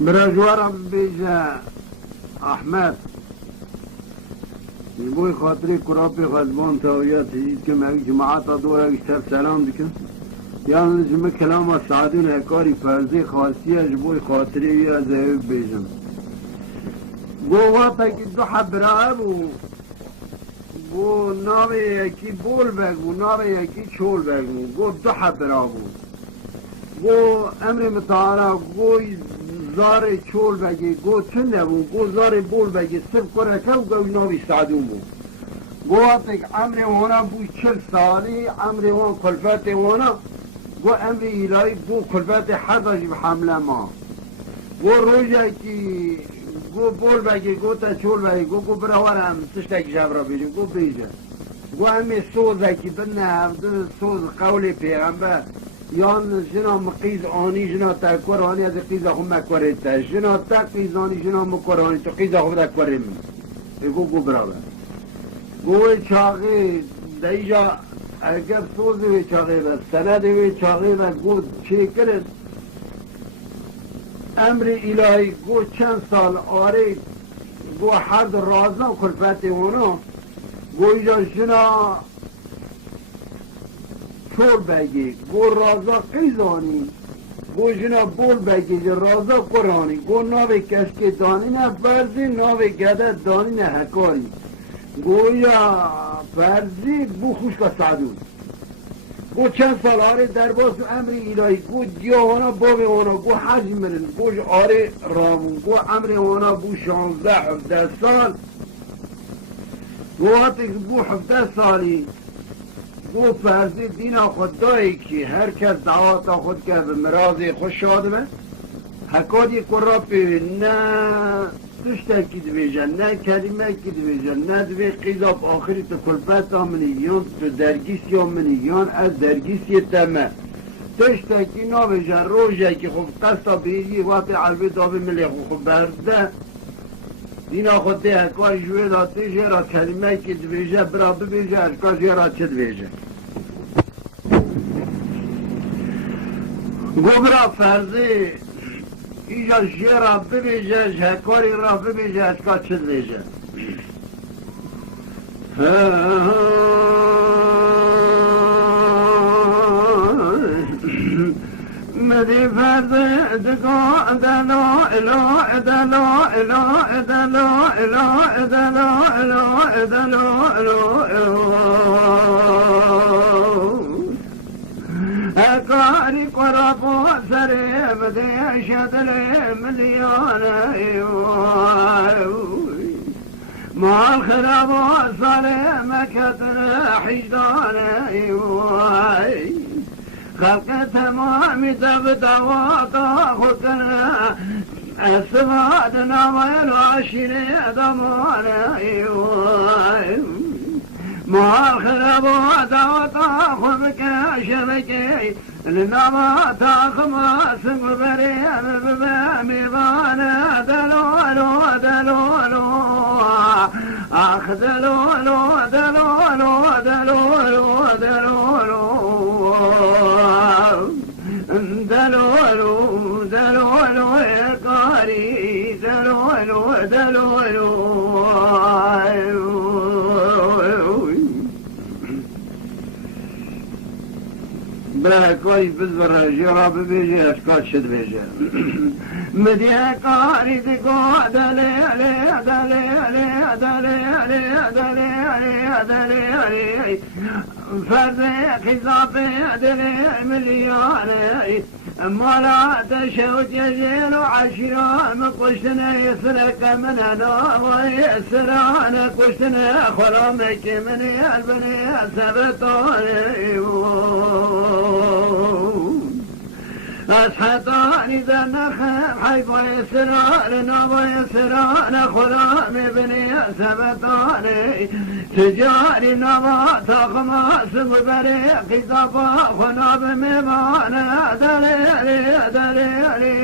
برجوارم بیجا احمد بوی خاطری کرابی خدمان تاویاتی که مگه جماعت دوره بیشتر سلام دکن یعنی جمعه کلام سعدون اکاری فرزی خاصیه جبوی خاطری یا زیب بیجم گواتا که دو حبراه بو ناوی یکی بول بگو ناوی یکی چول بگو گو دو حبراه گو امر متعالی گوی زار چول بگی گو چنده بو گو زار بول بگی سب کرکه و گوی ناوی سعدون بو گو وقتی امر هونا بو 40 سالی امر هون کلفت هونا گو امر الهی بو کلفت حداجی بحمله ما گو روژه کی گو بول بگی گو تا چول بگی گو براورم تشتک جبرا بیجی گو بیجه گو همه سوزه کی بنه سوز قول پیغمبر یان جنا مقیز آنی جنا تکور آنی از قیز خود مکوره تا جنا تقیز آنی جنا مکور آنی تو قیز خود اکوره من گو براور گوی چاقی دیجا اگر سوزی وی چاقی و سند وی چاقی و گو چه کرد امر الهی گو چند سال آره گو حد رازا کلفت اونو گوی جا جنا چول بگی گو رازا قیزانی گو جنا بول بگی رازا قرانی گو ناوی کشکی دانی نه فرزی ناوی گده دانی نه حکاری گویا فرزی بو خوش که سعدون گو چند سال آره در باز امر الهی گو دیوانا باب وانا گو حج مرن گوش آره رامون گو امر وانا بو 16-17 سال گو وقتی بو 17 سالی گو فرزی دین خود دایی که هر کس دعوات خود که به مرازی خوش شاده به حکادی قرابی نه تشتکی دویجن نه کلمه کی دویجن نه دوی قیضاب آخری تو کلفت آمنی یون تو درگیسی آمنی یون از درگیسی تمه تشتکی ناویجن روژه که خوب قصد بیجی وقتی علوی دابی ملی خوب برده دینا خود ده هکاری جوی داتی جه را کلمه کی دویجه برا ببیجه هرکا جه را چه دویجه گو برا فرزی ایجا جه را ببیجه هکاری را ببیجه هرکا چه دویجه مدی فرد دکا دلو الو دلو الو دلو الو دلو الو دلو اکاری قرابو سری بدی شدل ملیان مال خرابو سالی مکتر حجدان خلق تمامی دواتا خودنا اسفاد نوال وعشر دمان مال خرابو دواتا خودك شبكي لنواتا خماس مبريان بميبانا دلولو دلولو اخ دلولو دلولو دلولو دلولو دلولو دلولو يا قاري دلولو دلولو بلا كوي بزبر جراب بيجي اشكال شد بيجي مديا قاري دقو دلي علي دلي علي دلي علي دلي علي دلي علي فرق خزافي دلي ملياني مالا تشوت يزيل عشرة مقشنا يسرك من هنا ويسرانا قشنا خرامك من البني سبطاني أسحطاني ذنخم حيث يسران ويسران خرام بني سبطاني تجاري نبات خماس بريق صفا خناب ميمان دليلي دليلي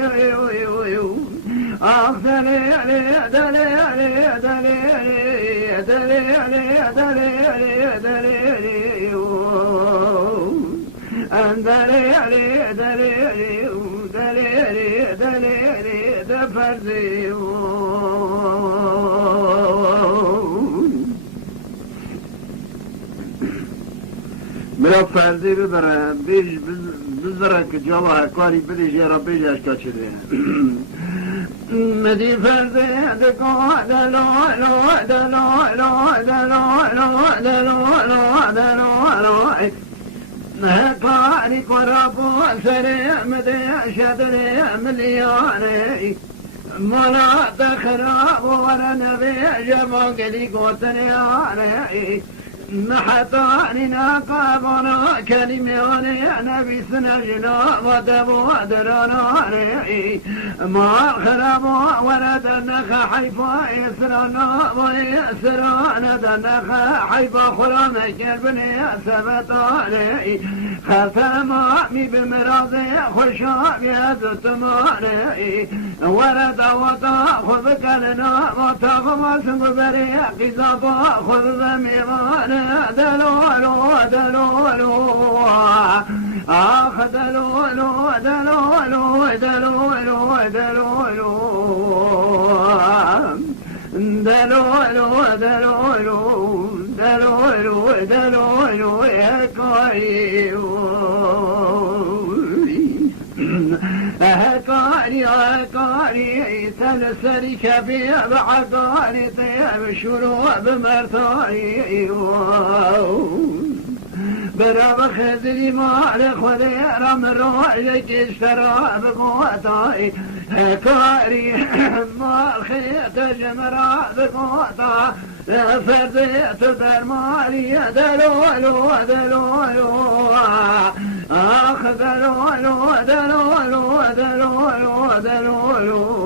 آخ دلیلی دلیلی دلیلی دلیلی دلیلی دلیلی دلیلی دلیلی دلیلی دلیلی دفرزی مرا فرزی ببره بیش بزره که جواه کاری بدیش یا را بیش اشکا چده مدی فرزی دکو دلو لو دلو لو دلو لو دلو لو دلو لو کاری قرابو سری مدی شدری ملیانی ملا تخراب ورنبی جمع قلی قوتنی آنی محطاني ناقابنا كلماني نبي سنجنا ودبو دراناني ما خرابو ولد النخ حيفا يسرانا ويسرانا دنخ حيفا خلانا كالبني سبتاني ختمامي بمراضي خشاب يزتماني ولد وطاخذ كلنا وطاخذ بريق زبا خذ ذميراني دلولو دلولو آخ دلولو دلولو دلولو دلولو دلولو دلولو دلولو دلولو يا كريم هكاري هكاري سلسلي كبير بعقاري طيب شروع بمرتاري برا بخذلي مال خذير من روحك اشترى بقوتاي هكاري مال خيط جمرا بقوتا فرديت درمالي دلولو دلولو آخ دلولو دلولو دلولو دلولو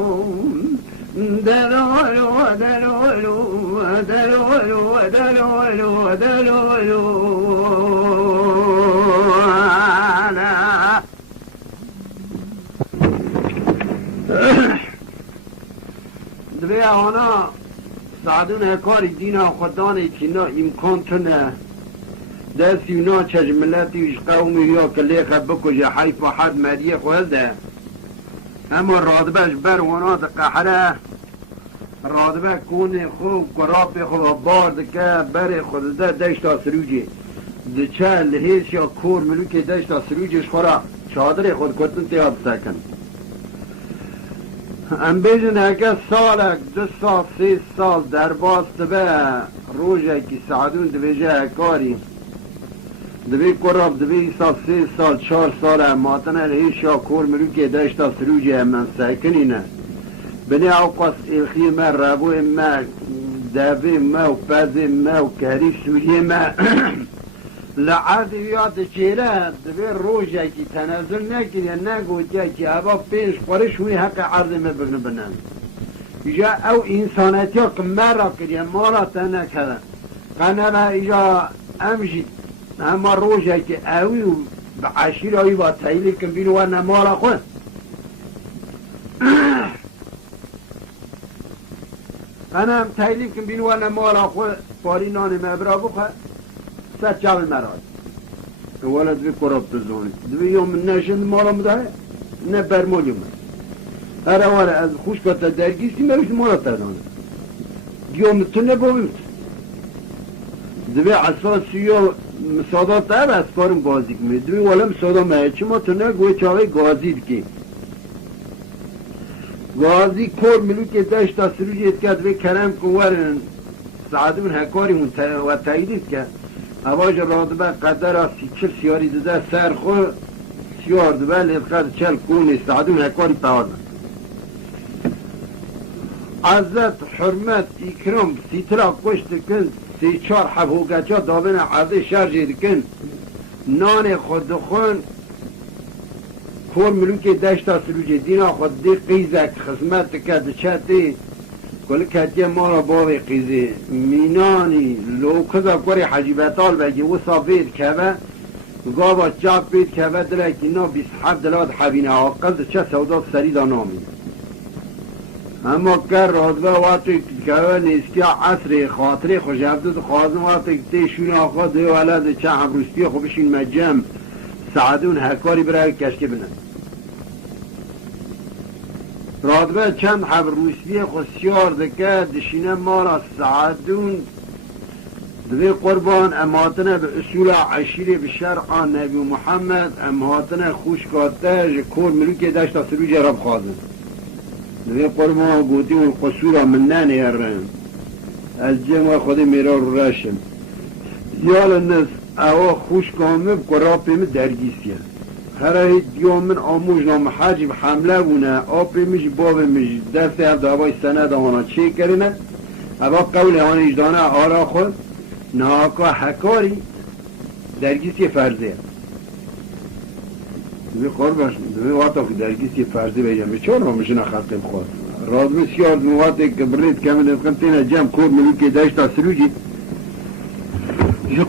دلولو دلولو دلولو دلولو دلولو دبیا هانا سعدون هکاری دینا خدانه چینا امکان تونه دست یونا چجملتیش قومی یا کلیخه بکجه حیف و حد مریه خواهده اما رادبش بروانات قحره رادبه کونه خوب قراب خوب بارد که بر خود ده دشتا سروجی ده چه لحیش یا کور ملوک دشتا سروجش خورا چادر خود کتن تیاد سکن ام بیجن هکه سالک 2 سال 3 سال در باست به روژه که سعدون دویجه هکاری دوی قراب دوی سال 3 سال 4 سال ماتنه لحیش یا کور ملوک دشتا سروجی من سکنینه بني اوقاس الخي ما رابو ما دابي ما وبازي ما وكاري سوري ما لعادي ياد جيرا دبي روجا كي تنازل ناكي ناقو جاكي ابا بيش قرش وي هكا عرض ما بغن بنان جا او انساناتي قمارا كريا مالا تانا كذا قانا اجا امجي اما روجا كي اوي بعشير اوي باتايلي كمبينو وانا مالا خون أنا تايلين كم بينو أنا مال أخو فاريناني ما برابو خا سات جابل مراد ولد في قرب تزوني دبي يوم من ناشن مالا مداه نبر موليوم هذا ولا از خوش كتا درجيسي ما بيش مالا تدانه يوم تنه بومت دبي اساس يو مسادات تر از کارم بازی کنه دبي ولا مسادا ما چما تنه گوی چاوي گازید کی غازی کور ملوک داشت سروجیت کرد و کرم کوارن سعدون هکاری و تاییدید کرد اواج رادبه قدر چل سیاری داده سرخو سیار دبه لیدخد چل کونی سعدون هکاری پاوردن عزت حرمت اکرام سیترا کشت کن 3-4 حبوگجا دابن عرضه شرجی دکن نان خود دخون کور ملوک داشتا سروجی دینا خود دی قیزک خدمت کرد چتی کل کتیه مالا باوی قیزی مینانی لوکزا کوری حجیبتال بگی و صافید که گابا چاپ بید که دلکی نا 27 دلات حبینه آقل چه سودا سریدا نامی اما که رادبه وقتی که نیستی عصر خاطری خوش هفته خوازن وقتی که تیشون آقا دوی ولد چه همروستی خوبشین مجم سعدون هکاری برای کشکه بنن رادبه چند حب روسیه خسیار دکه دشینه مارا سعدون دوی قربان اماتنه به اصول عشیری به شرع نبی محمد اماتنه خوش کاته کور ملوک داشت سلوج رب خوازن دوی قربان گوتی و قصورا منن یرن از جمع خود میرا رو رشم یال الناس او خوش کامه قرابیم درگیسیه هر دیوم من آموز نام حاجب حمله بونه آبیمش بابیمش دست هم دوای سند آنها چه کرنه اما قول آن اجدانه آرا خود ناکا حکاری درگیسی فرضه دوی قربش دوی واتا که درگیسی فرضه بیجم چون ما مشنه خلقیم خود راز بسیار موقعی که برید کمی نفکم تینه جمع کور ملوکی داشتا سلوجی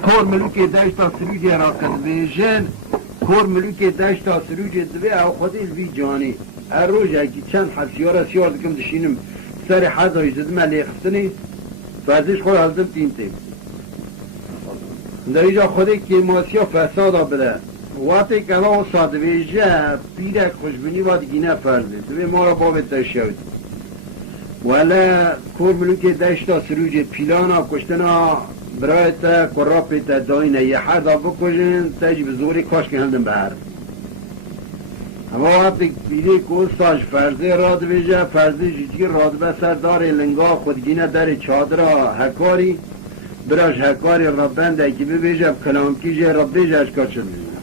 کور ملوکی داشتا سلوجی را کد بیشن کور ملوکی داشتا سلوجی دوی او خودی الوی جانی هر روز اگه چند حبسیارا سیار دکم دشینم سر حد های زدم علی خستنی فرزش خود حضم تین تیم در اینجا خودی که ماسیا فسادا بده وقتی که ما صادویجه پیرک خوشبینی باید گینه فرده دوی ما را باب تشود ولی کور ملوکی داشتا سلوجی پیلانا کشتنا برای تا قرابی تا داینه یه حردا بکشن تاجی به زوری کاش که هندن بهر اما وقتی بیلی که ساج فرزه راد بیجه فرزه جیتی راد بسر داره لنگا خودگینه در چادرها هکاری براش هکاری را بنده که ببیجه کلام کیجه را بیجه اشکار چه بیجه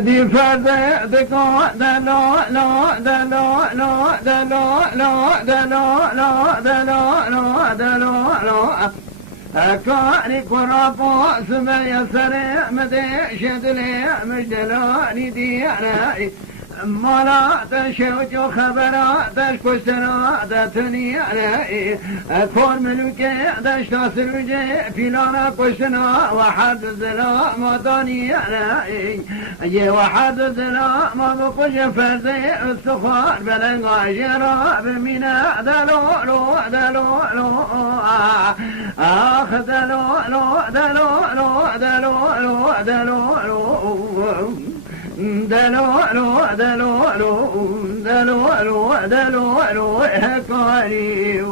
دی فرده دکا دلا لا دلا لا دلا لا دلا لا دلا لا دلا لا اکاری قرابا سمه سره مده شدلی مجدلانی دیاره مالا تشوج و خبرات کشتنا دتنی علی کور ملوک دشتا سروجه فیلانا کشتنا وحد زلا مدانی علی یه وحد زلا ما بکش فرزه استخوار بلنگا جرا بمینه دلولو دلولو آخ دلولو دلولو دلولو دلولو دلولو دلولو دلولو دلولو هكاري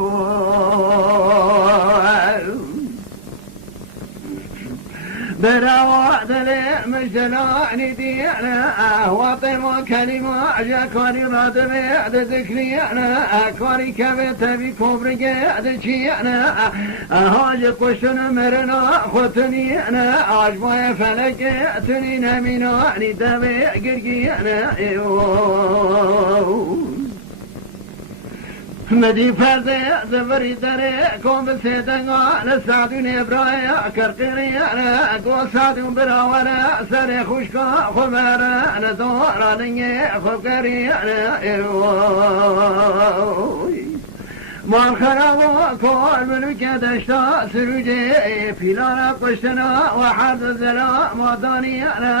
براوات لي مجدلاني دي انا واطم كلمة جاكاري راد بيد ذكري انا اكاري كبت بكبر قد شي انا هاج قشن مرنا خطني انا عجبا فلك تني نميناني دبي قرقي انا مدي فرده زفري داره كوم بسيدنغا لسعدون ابرايا كرقيري انا اقوى سعدون براوانا سري خوشكا خمارا انا دورا لنجي خبكري انا مان خرابو کار ملوک دشتا سروجه پیلانا قشتنا وحد زلا مادانی انا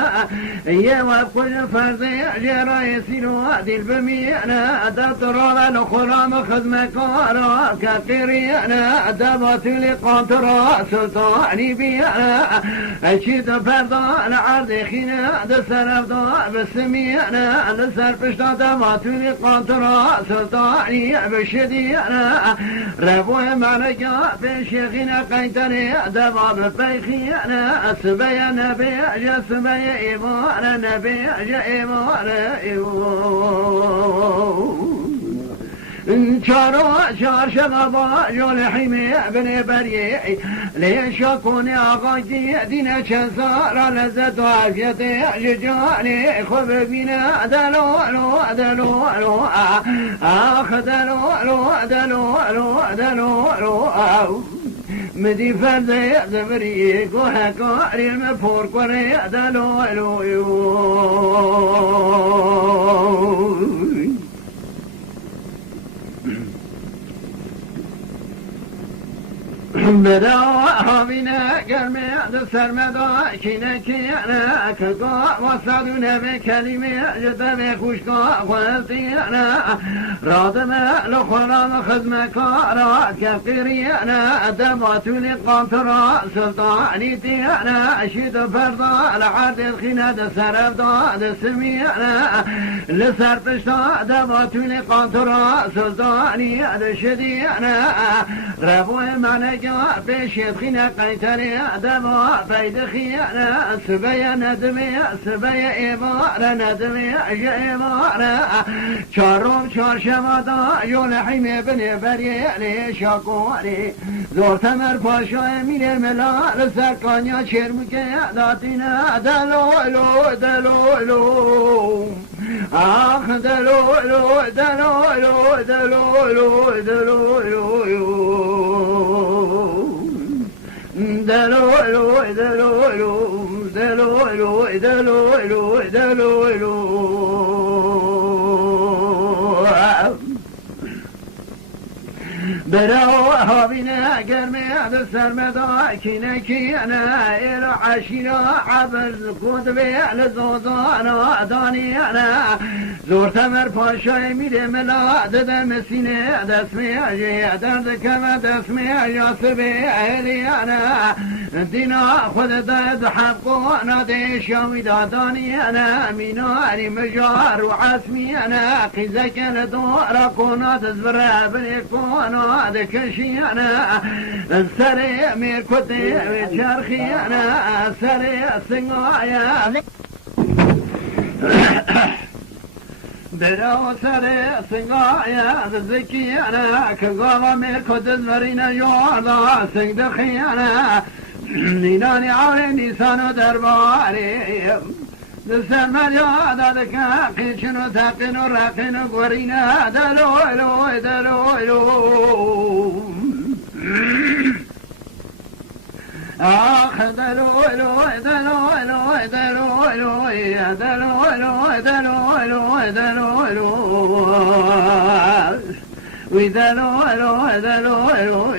یه وقت کل فرزه جرای سینو دل بمی انا دات رالا نخلام خدمه کارا کقیری انا دباتولی قانترا سلطانی بی انا چیت پردان عرض خینه دسر افدا بسمی انا دسر پشتا دباتولی قانترا سلطانی بشدی انا ربوه ملکا بشیخین قیتنی دوام پیخیانه سبی نبی جسبی ایمان نبی ایمان چار شغبا جول حیمی بن بریعی لیشا کنی آقا کی دین چنسارا لذت و عافیت ججانی خوب بینه دلولو دلولو آخ دلولو دلولو دلولو مدی فرده زبری گوه کاریم پر کنه دلولو بدا هاوینا گرمه سرمدا کینه کینه که وصلونه به کلمه جده به خوشگا خوزیانه رادمه لخوران خدمه کارا که قیرینه دباتولی قانترا سلطانی تیانه شید فردا لعرد الخینه ده سرفدا ده سمینه لسر پشتا دباتولی قانترا سلطانی ده شدینه ربوه منگا بشید خینه قیتری دبا بید خیانه سبیه ندمیه سبیه ایماره ندمیه ایماره چارم چارشمادا یول حیمه بنی بریلی شاکواری زور تمر پاشای میره ملال سرکانیا چرمکه داتینه دلولو دلولو آخ دلولو دلولو دلولو دلولو دلولو دلولو دلولو دلولو دلولو برو هابینا گرمه ده سرمدا کینه کینه ایلو عشیرا عبرز کود بیل زوزانا دانیانه زور تمر پاشای میره ملا ده مسینه دسمی اجی درد کمه دسمی یاسبی اهلیانه دینا خود ده حقونا ده شاوی دانیانه میناری مجار و عسمیانه قیزکن دورا کنا دزبره بلی کنا دكشيانا سري ميركوتي وشرخيانا سري سنغايا برو سري سنغايا ذكيانا كغاما ميركوت المرينا يوضا سنغدخيانا نيناني عوري نيسانو درباري دسمر يا ذلك قيشنو ثقنو راقنو قرينا دلولو دلولو آخ دلولو دلولو دلولو دلولو دلولو دلولو ودلولو دلولو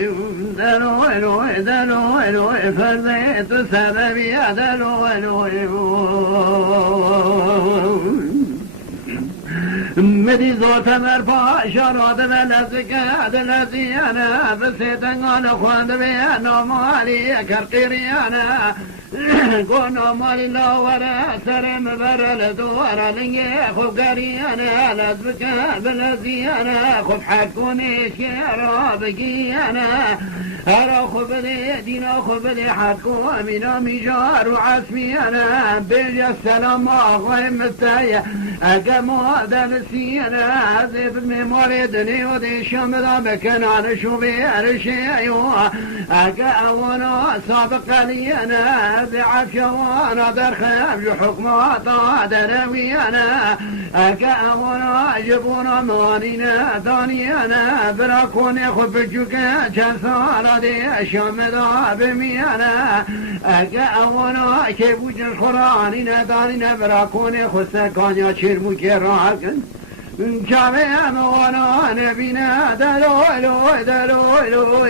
دلولو دلولو فرضيت سببي دلولو مدي زوت مرفا شراد بلزك دلزيانا بسيتنغان خوان بيانا مالي كرقيريانا قونا مالي لا ورا سرم برل دوارا لنجي خوب قريانا لازبك بلزيانا خوب حكوني شيرا بقيانا هرا خوب لي دينا خوب لي حكو امينا ميجار وعسميانا بيجا السلام اغوي مستايا اقامو دلسيانا زيب الميموري دني ودي شمدا بكنان شوبي ارشيو اقاونا سابق ليانا بعافية وانا درخم حكماتا درويانا اقاونا جبونا موانينا ثانيانا براكوني خب جوكا جنسانا دي شمدا بميانا اقاونا كيبوج الخرانينا ثانينا براكوني خسكانيا چرمو كراكن جامع موانا نبينا دلولو دلولو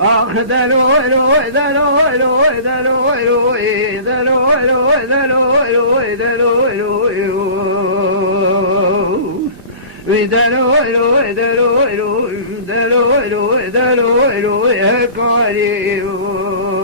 آخ دلولو دلولو دلولو دلولو دلولو دلولو دلولو دلولو دلولو دلولو يا كريم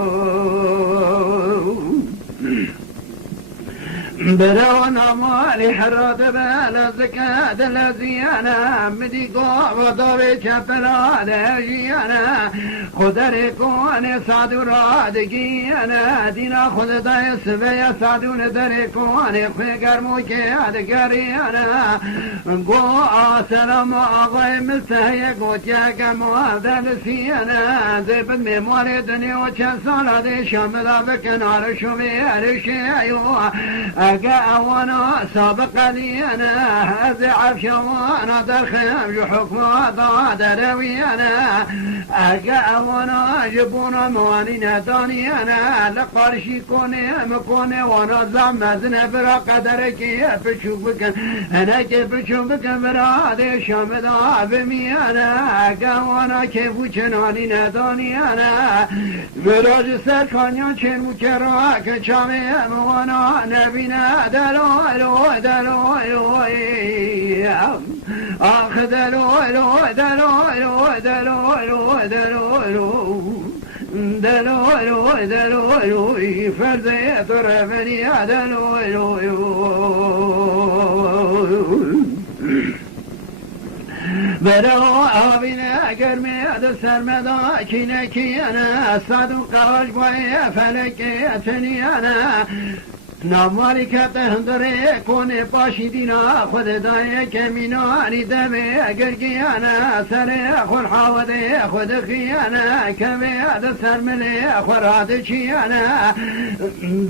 برانا مالي حرات بالا زكاة الذيانا مديقو وضري شفلا داجيانا خدري كوني سعدو رادقيانا دينا خد داي سبيا سعدو ندري كوني خيقر موكي دقريانا قو سلام آغاي مستهي قوتياك موادل سيانا زيبت ميموري دنيا وچن سالا دي شاملا بكنار شومي ارشي ايوه اگه اوانا سابق لیانا از عفشوانا در خمج حکمات درویانا اگه اوانا جبونا موانی ندانیانا لقارشی کنه مکنه وانا زمزنه برا قدر که پچوک بکن هنه که پچوک بکن برا ده شامدا بمیانا اگه وانا که بوچنانی ندانیانا براج سر کانیان چن مکرا که چامه موانا نبینه دلو آخ دلو فرده طرفني دلو برو آبینا گرمی از سرمدا کینه کیانا صدو قاش بای فلکی اتنیانا ناماری که تهندره کنه پاشی دینا خود دای کمینانی دمه اگر گیانا سر خور حاوده خود خیانا کمی از سرمله خوراد چیانا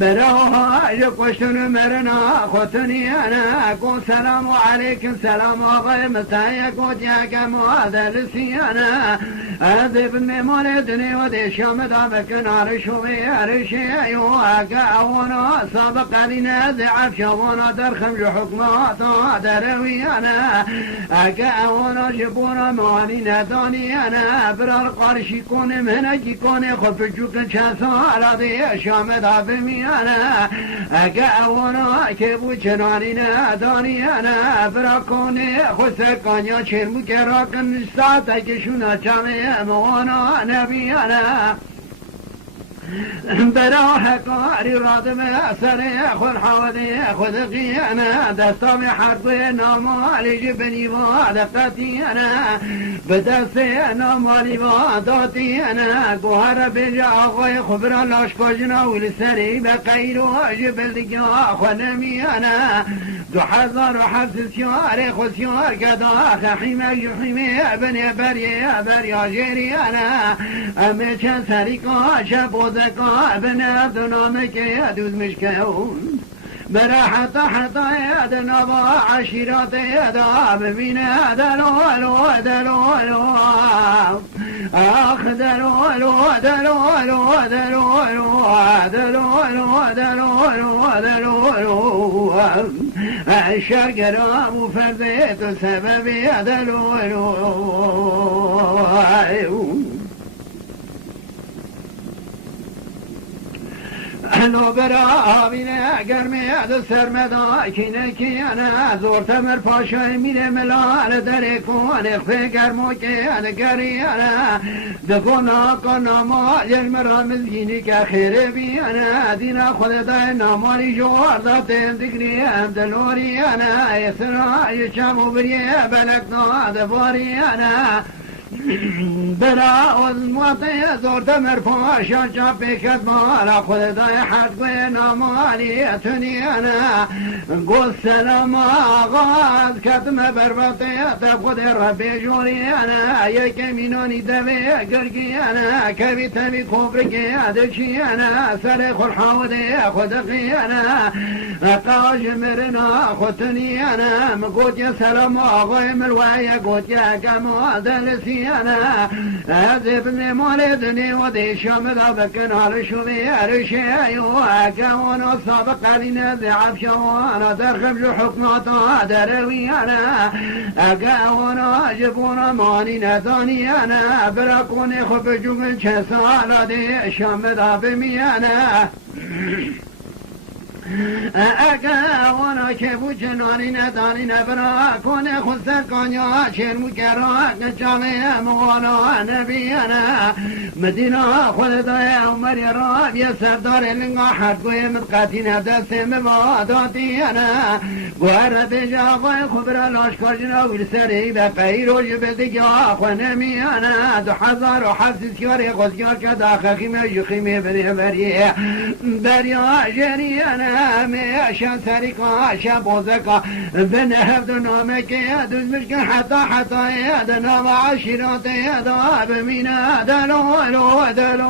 براها جکوشتون مرنا خودتونیانا گو سلام علیکم سلام آقای مسایه گو دیگم آدل سیانا از ابن مال دنی و دیشام دا بکنار شوی عرشی ایو اگه اونا سابق قلنا ضعف شوانا در خمج حكمات درويانا اگه اونا جبونا مواني ندانيانا برار قارشي كون منجي كون خب جوكن چسا علادي شامد بميانا اگه اونا كبو چناني ندانيانا برا كون خسكانيا چرمو كراكن ساعتا كشونا چامي موانا نبيانا براه کاری رادم سر خود حوادی خود قیانا دستام حرب نامالی جبنی و دقتیانا به دست نامالی و داتیانا گوهر بجا آقای خبرا لاشکاجنا ولی سری به قیر و جبل دیگه خونمیانا 2007 سیار خسیار کدا خیمه جحیمه بنی بریا جریانا امی چند سری کاش بودکا بنی دنامه که دوز مشکون برا حتا یادنا با عشیرات یادا ببینه دلو آخ دلو شرگرام و فرده تو سببی دلو نو برا آبینه گرمی از سرمدا کینه کیانه زورت مر پاشای میره ملال در کون اخفه گرمو که گریانه دکونا کنا مال مرامز گینی که خیره بیانه دینا خود دای نامالی جوار داتن دگری هم دلوریانه یسرا یچمو بریه بلکنا دواریانه برا از موطی زورت مرپاشا چا پیکت مالا خود دای حد گوی نامالی تنیانا گو سلام آغاز کتم برباطی تا خود ربی جوریانا یک مینانی دوی گرگیانا کبی تبی کبرگی دچیانا سر خور حاوده خود قیانا قاش مرنا خود تنیانا مگوتی سلام آغای ملوی گوتی اگم دلسی أنا أذهب لمولدني وديش مذا بكنار شوفي أرشي أيوة وانا سابق علينا ذعب شوانا درخب حكماتا دروي أنا أقا وانا جبونا ماني نداني أنا براكوني خب جوغن چسالا ديش مذا بمي أنا اگه وانا که بود جنانی ندانی نبرا کنه خود سرکانیا چرمو کرا جامعه موانا نبیانا مدینا خود دای عمر را بیا سردار لنگا حدگوی مدقاتی نبدست مباداتیانا گوهر بجا غای خبر لاشکار جنا ویل سری به قیر و جبدگی آخو نمیانا 2007 سیار خودگار که داخل خیمه جخیمه بریه بریا جریانا میشن سریقا شبازکا بن هفت نامه که دوز بشکن حتی ید نام عشیرات ید بمینه دلو دلو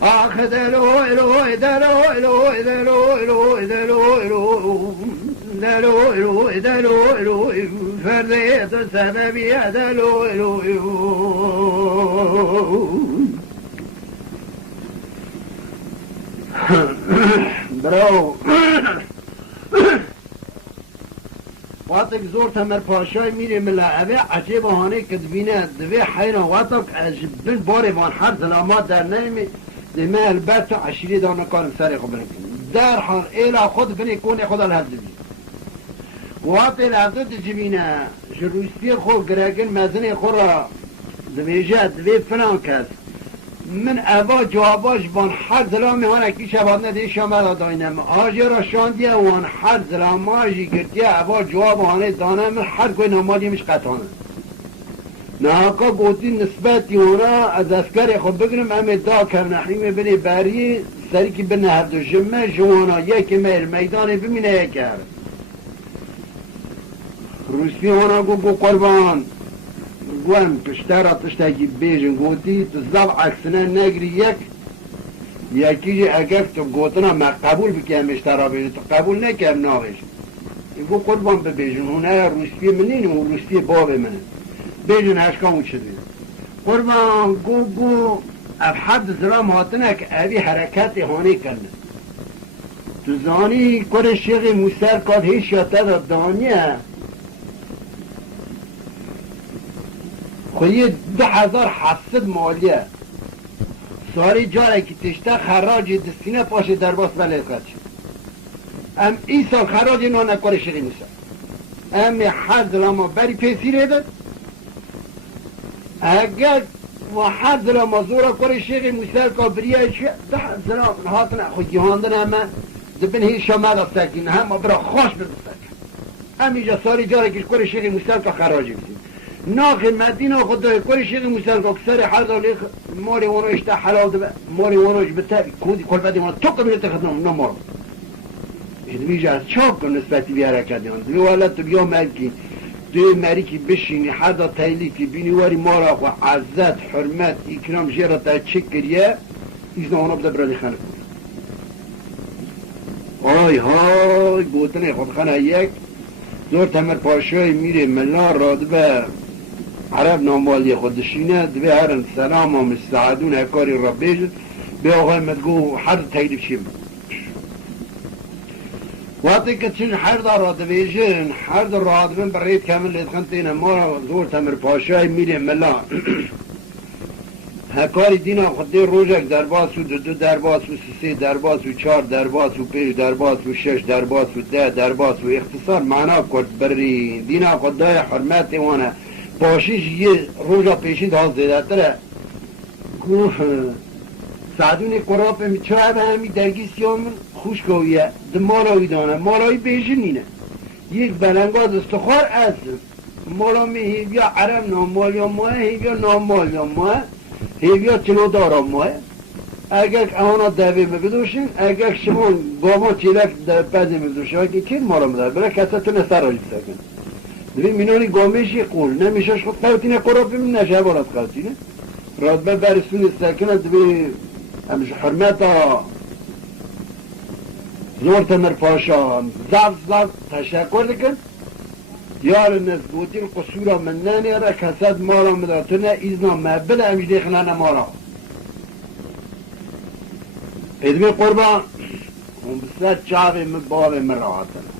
آخ دلو فرده تو سببی دلو برو وقتی که زور تمر پاشای میره ملعبه عجیب هانه که دبینه دوی حیران وقتی که بین باری وان هر ظلامات در نمی دیمه البته عشیری دانه کارم سری خود بنکن در حال ایلا خود بینه کونه خود الهد بینه وقتی الهد جبینه جروستی خود گرگن مزنی خود را دویجه دوی فلان کس من اوا جواباش وان هر ظلامی هانه کی شباد نده شامل داینم آجی را شاندیه وان هر ظلاماجی گرتیه اوا جواب هانه دانه من هر کوی نمالی مش قطانه نهاکا گوتی نسبتی اونا از اسکر خود بگرم همه دا کم نحریم بینی بری سری که بینه هر دو جمعه جوانا یکی میل میدانی بمینه یکی هر روسی اونا گو قربان گوهم پشتر پشتگی بیجن گوتی تو زب عکسنه نگری یکی اگر تو گوتنا ما قبول بکنم اشترا بیجن تو قبول نکم ناوش گو قربان ببیجن اونه روسی منین و روسی باب منه بیجن هشکامو چه دوید قربان گو اب حد ظلام هاتنه که اوی حرکت هانه کنه تو زانی کار شیخ موسر کاد هیچ شاته دانیه خویه 2700 مالیه ساری جاره که تشته خراج دستینه پاشه در باس بله خد شد ام ای سال خراج نانه کار شیخ موسر ام حد ظلام بری پیسیره داد اگر و هر ظلام زورا کار شیخ موسر کابریه چه ده ظلام هاتن خود جهاندن همه دبن هی شمال استکین همه برا خوش بردستک همیجا ساری جاره که کار شیخ موسر کا خراجی بزید ناخی مدینه خود ده کار شیخ موسر کا کسر حضا لیخ ماری وانو اشتا حلال دبه ماری وانوش بتابی کودی کل بدی وانو تو قبیل تخدنم نمارم ادویجا از چاپ کن نسبتی بی حرکت دیان دوی والا تو بیا ملکی دوی مری که بشینی حدا تایلی که بینی واری مارا و عزت حرمت اکرام جیرا تا چک کریه ایزنا اونا بده برادی خانه های های گوتنه خودخانه یک زور تمر پاشای میره ملار را به عرب ناموالی خودشینه دوی هرن سلام و مستعدون اکاری را بیجد به آقای مدگو هر تایلی بشیم وقتی که چون هر در راده بیجن هر در راده بین برایت کامل لیدخنتین ما را زور تمر پاشای میره ملا هکاری دینا خودی روژک درباس و دو درباس و سه درباس و 4 درباس و 5 درباس و 6 درباس و 10 درباس و اختصار معنا کرد بری دینا خدای حرمت وانه پاشیش یه روژا پیشید ها زیده تره گوه سعدون قرآب چه به همی درگی سیامون خوش گویه ده مالایی دانه مالایی بیشن اینه یک بلنگاز استخار از مالا هیویا عرب نامال یا ماه هیویا نامال یا ماه هیویا چلو دارا ماه اگر اونا دوی بدوشن اگر شما گاما چیلک بزی بدوشن اگر که مالا مدار برای کساتون سراجی سکن دوی مینانی گامیشی قول نمیشاش خود قوتینه قرآب من نشه بارد قوتینه رادبه برسون سکنه دوی همش حرمتا زور تمر پاشان زب تشکر دکن یار نزگوتی القصورا من نانیره کسد مالا مداتونه ایزنا مبل همش دیخنانه مالا ادمی قربان اون بسید چاوی مبابی مراحتن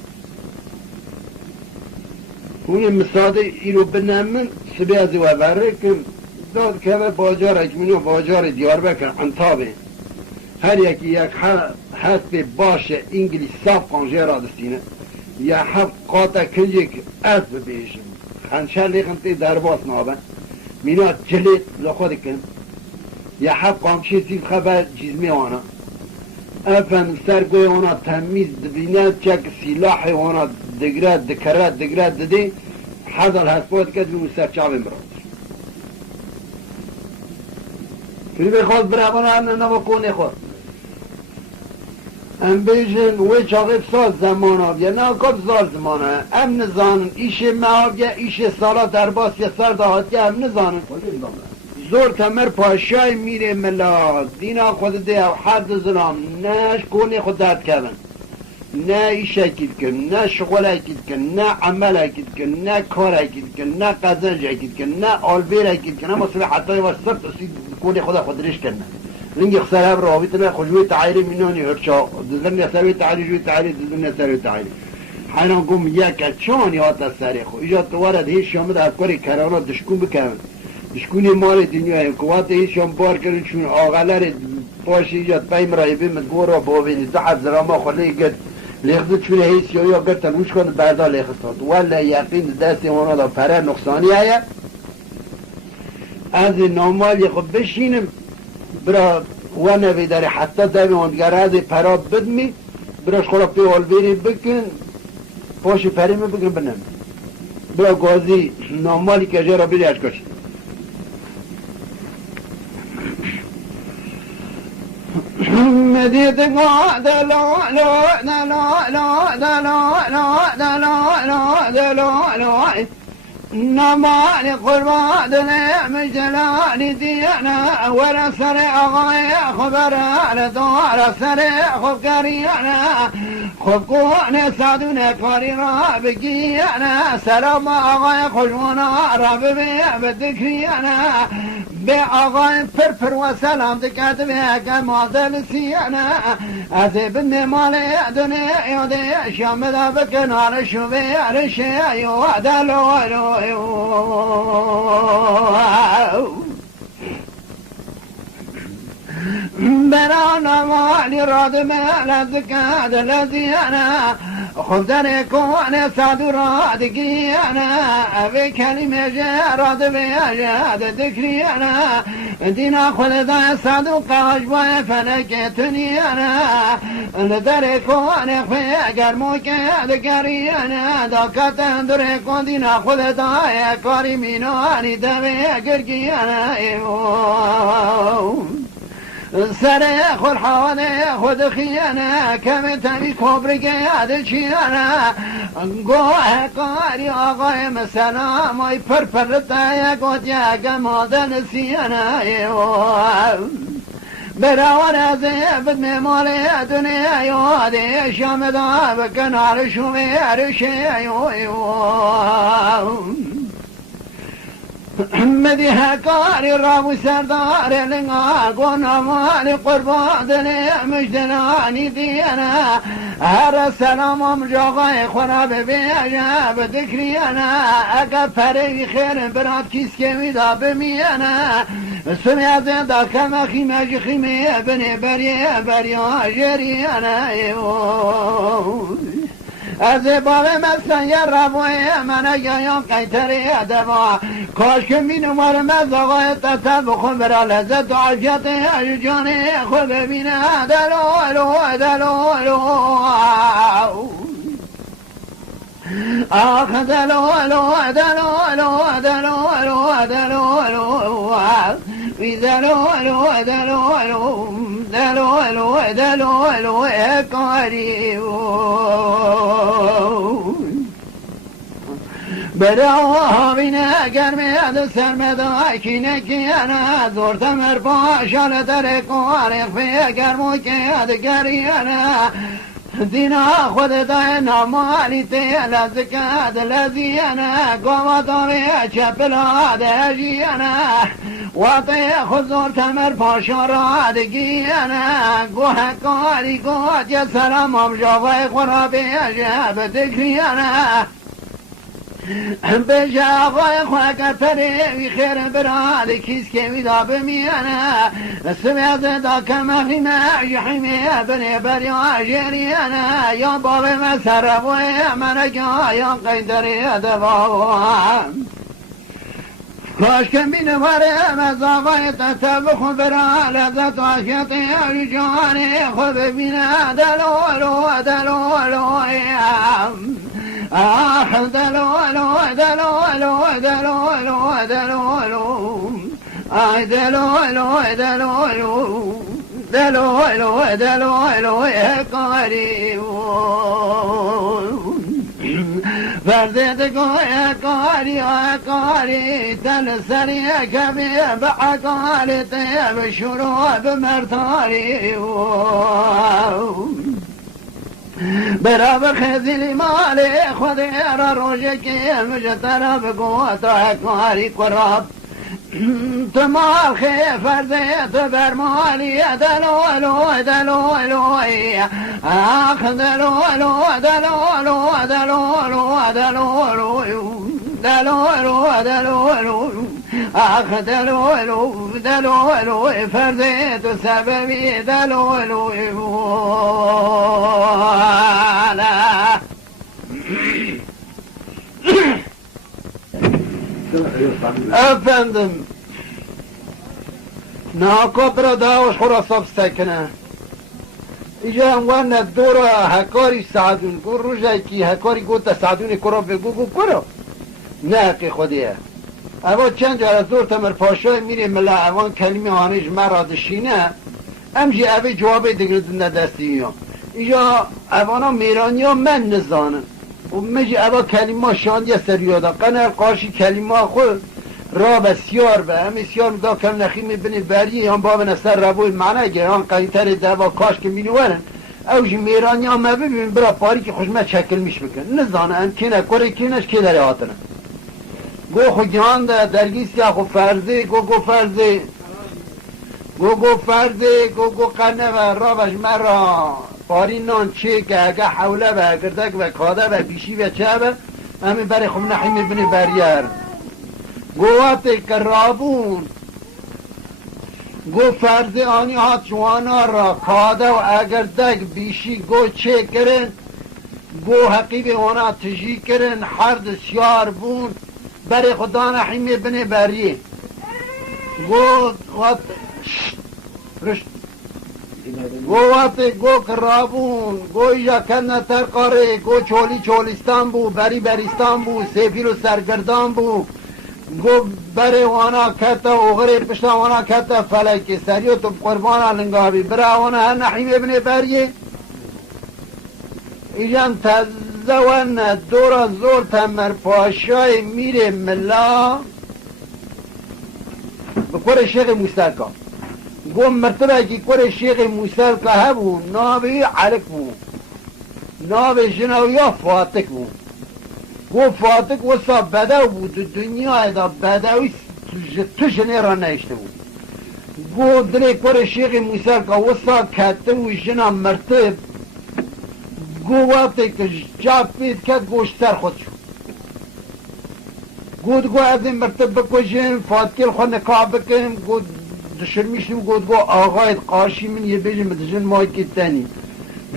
اون مساده ایرو بنامن سبیازی و برکن داد که باجار اکمینی و باجار دیار بکن انتابه هر یکی یک هست باشه انگلیس صاف قانجه را دستینه یا هفت قاطع کلیک از ببیشم خنشر لیخن تی درباس نابن مینا جلید لخود کن یا هفت قامچه سیب خبر جزمی آنا افن سرگوی آنا تمیز دبینه چک سلاح آنا دگرد دده حضر هست باید کد بی مستر چاوی مراد فیلی بخواد برابانه هم نبا کونه خود ام بیشن و چاقب سال زمان آبیا نه کب زال زمانه ام نزانن ایش معابیا ایش سالا در باس یا سر دهاتی ام نزانن زور تمر پاشای میره ملا دینا خود ده و حد زنام نه کنی خود درد کردن نه ایش اکید کن نه شغل اکید کن نه عمل اکید کن نه کار اکید کن نه قزنج اکید کن نه آلبیر اکید کن اما صبح حتی و سر تسی کنی خود ریش کنن رنگی خساره برابطنا خجوی تعیری منونی هرچا دزن یسوی تعیری جوی تعیری دزن یسوی تعیری حالا قوم یک چانی آتا سری خو ایجا توارد هیچ شامد افکاری کرانا دشکون بکن دشکونی مال دنیای قوات هیچ شام بار کردن چون آغالر باشی ایجا پیم رای بیم گورا باوینی دعت زراما خلی گد لیخزد چون هیچ یا گرد تنوش کن بردا لیخستاد ولی یقین دستی اونا دا پره نقصانی هیا از نامالی خود بشینم برا و نوی داره حتی دوی اندگره از پرا بدمی براش خورا پی آلبیری بکن پاشی پریمه بکن بنم برا گازی نامالی که جا را بیری اشکاش مدید دلو نمال قربان دلم جلال ديانا ولا سرع غاية خبر على دار سرع خب كريانا خب كون سعدنا كارينا بقيانا سلام غاية خشونا رب بالذكريانا بأغاية فرفر وسلام دكات بها كما دلسيانا أذيب النمال دنيا يودي شامدا بكنا شوفي على شيء يوادلو برانا مالي راد مالا زكاد الذي أنا خذني كون سعد راد قيانا أبي كلمة جارد بيجاد ذكري أنا دينا خلدا سعد قاش فنكتني أنا ندري كون في قرموك ذكري أنا داكت اندري كون دينا خلدا كاري ميناني دبي قرقي أنا سري خل حواني خد خيانا كم تبي كبرك هذا شيانا قوه قاري آقاي مسنا ما يفرفر تايا قد يا قماد نسيانا براوانا زيبت ممالي دنيا يودي شامدا بكن على شومي عرشي مديها كاري رابو سردار لنغا قونا مالي قربان دلي مجدناني دينا هر السلام مجاغي خراب بيجا بذكري انا اقا فريق خير برات كيس كميدا بميانا سمع زيدا كما خيماج خيمي بني بريا جري انا از باب مستن یه ربوی من اگه قیتری دوا کاش که می نمار مزاقای تطب بخون برا لذت و عافیت جانی خود ببینه دلو آخ دلو برا بینه گرمه دو سرمدای کینه کیانا زورتم ارباشال در کار فی گرمو که دگریانا دینا خود دای نامالی تیل زکاد لزیانا گواتاوی چپلا دهجیانا واطی خود زورتم ارباشال دگیانا گوه کاری گوه جه سلام امجاوی خرابی جب دکریانا بجا آقای خواهکر پری خیر براد کیس که ویدا بمیانا سمیت دا کمخیمه جحیمه بنی بریا جریانا یا باب مسربوی منکا یا قیدری دباوام کاش که بین واره مزاقای تطب خود برا لذت و عشقی جانی خود ببینه دلو آخ دلو آی دلو دلو کاری فرزند کاری دل سری کبی بعکاری تیب شروع بمرتاری برابر خزیلی مالی خودی را روشه که مجتر بگوت را کاری قراب تمام خیف فرزیت برمالی دلولو آخ دلولو آخ دلولو فرزیت سببی دلولو Efendim, ناکبر داوش خراساب سکنه ایجا هموان دور هکاری سعدون گو روژه کی هکاری گوتا سعدونی کرا بگو گو کرا نه که خودیه اما چند جا زور تمر پاشای میری ملا اوان کلمه آنیش مرا دشینه امجی اوی جوابه دیگر دنده دستی ایجا اوانا میرانی ها من نزانن و مجی اوا کلمه شاندی سریادا قنر قاشی کلمه خود را بسیار به همه سیار دا کم نخیم بینی بری هم با نستر ربوی معنی گه هم قیمتر دوا کاش که مینوارن اوجی میرانی هم ببین برا پاری که خوشمه چکل میش بکن نزانه هم کنه کره کنش که داره آتنه گو خو جهان ده درگیسی خو فرزه گو فرزه گو قنه و را بش مرا پاری نان چه که اگه حوله و گردک و کاده و بیشی و چه به همین برای خب نحیم بینی بریر گوات کرابون گو فرض آنی ها جوانا را کاده و اگر دک بیشی گو چه کرن گو حقیب اونا تجی کرن هر دسیار بون برای خدا نحیم بینی بریه گو وات گو کرابون گو ایجا کنه ترقاره گو چولیستان بو بریستان بو سفیر و سرگردان بو گو بره وانا کتا اغری پشتا وانا کتا فلکی سریو تو قربانا لنگابی برا وانا هر نحیم ابن بریه ایجان تزوان دورا زور تمر پاشای میره ملا بکور شیخ موسیقا گو مرتبه که کور شیخ موسیقا هبو نابی علک بو نابی جنویا فاتک بو گو فاتک وسا بدو بود دنیا دا بدوی تو جنه را نشته بود گو دلی کور شیخ موسیقا وسا کته و جنا مرتب گو وقتی که جاب پید کد گوش سر خود شد گو از این مرتب بکشم فاتکل خود نکاح بکن گو دشرمیشتم گو آقایت قاشی من یه بجم دجن مای کتنی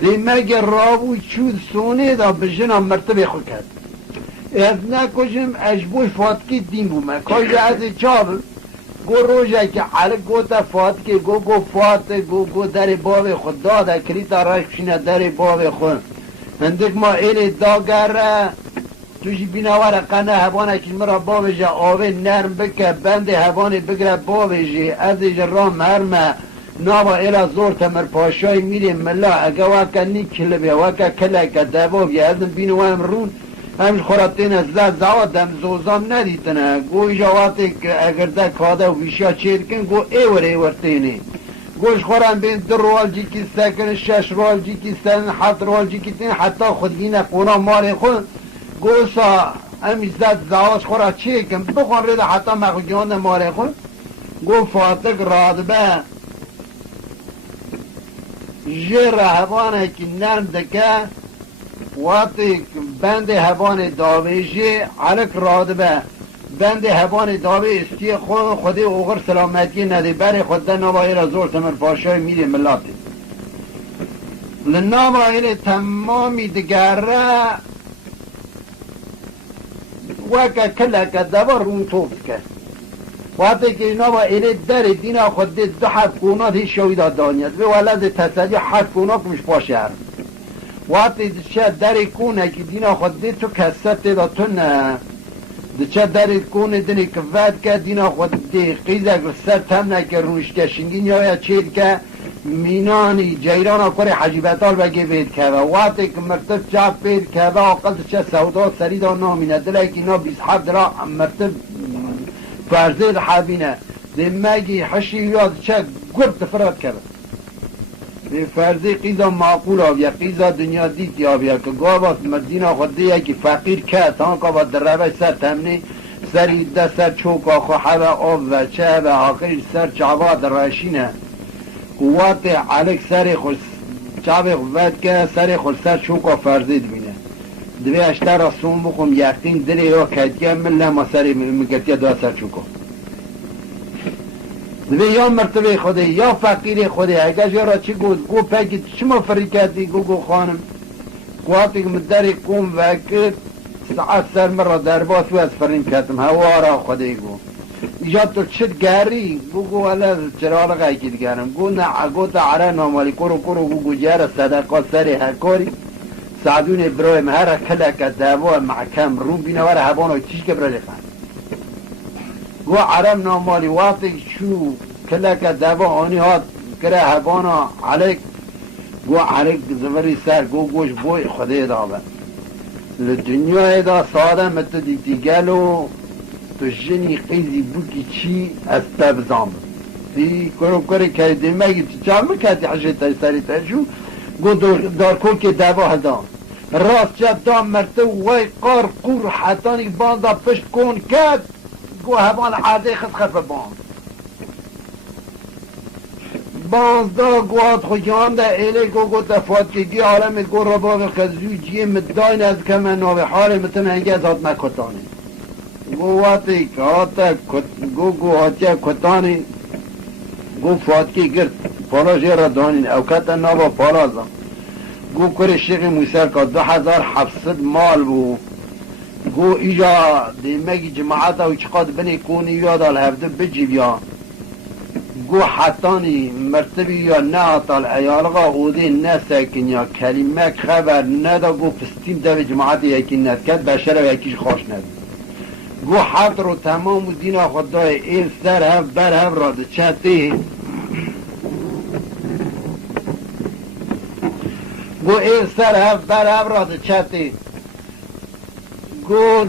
دی مگر رابوی چود سونه دا بجن مرتب خود کرد از نکشم اجبوی فاتکی دین بومه کاش از چاب گو روژه که حلق گو تا فاتکی گو فاتک گو در باب خود داده کلیتا راش بشینه در باب خود هندک ما ایلی داگره توشی بیناوار قنه هوانه که مرا بابجه آوه نرم بکه بند هوانه بگره بابجه ازش را مرمه نابا ایلا زور تمر پاشای میره ملا اگه واکه نی کلبه واکه کلکه دبابیه ازم بینوام رون همش خوراتین از زاد دم زوزام ندیتنه گوی جواتی اگر ده کاده و بیشیا چید کن گو ایور تینه گوش خورم بین 2 روال جی کسته کن 6 روال جی کسته 7 روال جی کسته حتی خودگینه قونا مال خود گوسا همی زواج خورا چی کن بخون ریده حتی مخوگیان مال خود گو فاتک رادبه جر هوانه که نرم دکه وقتی بند هوان داویجی علک رادبه بند هوان داوی استی خودی اوغر سلامتی نده بری خود ده نوایی را زور تمر پاشای میری ملاتی لنوایی تمامی دگره وکه کلکه دوا رون توب کرد وقتی که اینا ایلی در دینا خود دو 7 کونات هیچ شویده دانید به ولد تصدی 7 کونات کمش باشه هر وقتی چه در کونه که دینا خود دید تو کست دا تو نه چه در کونه دنی کفت که دینا خود دی قیزه سر تم نکه روش که شنگین یا چید که مینانی جیران کره حجیبتال بگی بید که وقتی که مرتب چه بید که اقل چه سودا سرید نامینه دل که اینا 27 درا مرتب فرزید حبینه دمگی حشی یاد چه گرد فراد کرد به فرضی قیزا معقول آبیا قیزا دنیا دید آبیا که گاواست مردینا خودیه که فقیر که تانکا با دربه سر تمنی سری ده سر چوک آخو حبه آب و چه و آخری سر چعبا درشینه قوات علک سر خوش چعب قوت که سر خوش سر چوک و فرزید بینه دوی اشتر را سون بخون یقین دلی یا کدگه من لما سری مگتیه دو سر چوکو دوی یا مرتبه خوده یا فقیر خوده اگه جا را چی گود گو پاکی چما فری کردی گو خانم قواتی که مداری قوم وکر ساعت سر مرا در باس و از فرین کردم هوا را خوده گو ایجا تو چت گری گو والا چرا لغایی که دیگرم گو نه گو تا عرا نامالی کرو گو جاره صدقات سری هکاری سعدون برای مهر کلک دعوا محکم رو بینه وره هبانو چیش که برای خان گو عرم نامالی واقعی شو کلک دعوا آنی هات کره هبانا علیک گو علیک زوری سر گوش بوی خوده دابه لدنیا دا ساده متو دیگلو تو جنی قیزی بوکی چی از تبزام دی کرو که دیمگی چه مکتی حجیتا سری ترشو گو دارکو که دعوا هدام راست جد دام مرتو وی قار قور حتانی باندا پشت کن کد گو همان عاده خط باندا گوات خویان دا ایلی گو دفات که گی عالم گو را باقی خزیو جیه مداین از که من ناوی حال متن هنگی از آت مکتانی گو واتی که آتا گو هاتیا کتانی گو فاتکی گرد پالا جیر دانین اوکتا نابا پالازا گو کر شیخ موسیقی که 2700 مال بو گو ایجا دیمگی جماعتا و چقاد بنی کونی یاد الهفته بجیب یا گو حتانی مرتبی یا نه آتال ایالغا اوده نه ساکن یا کلمه خبر ندا گو پستیم دو جماعت یکی ندکت بشر و یکیش خوش ند گو حد رو تمام و دین خدای ایل سر هف بر هف راده چهتی گو ایل سر هف بر هف راده چهتی گو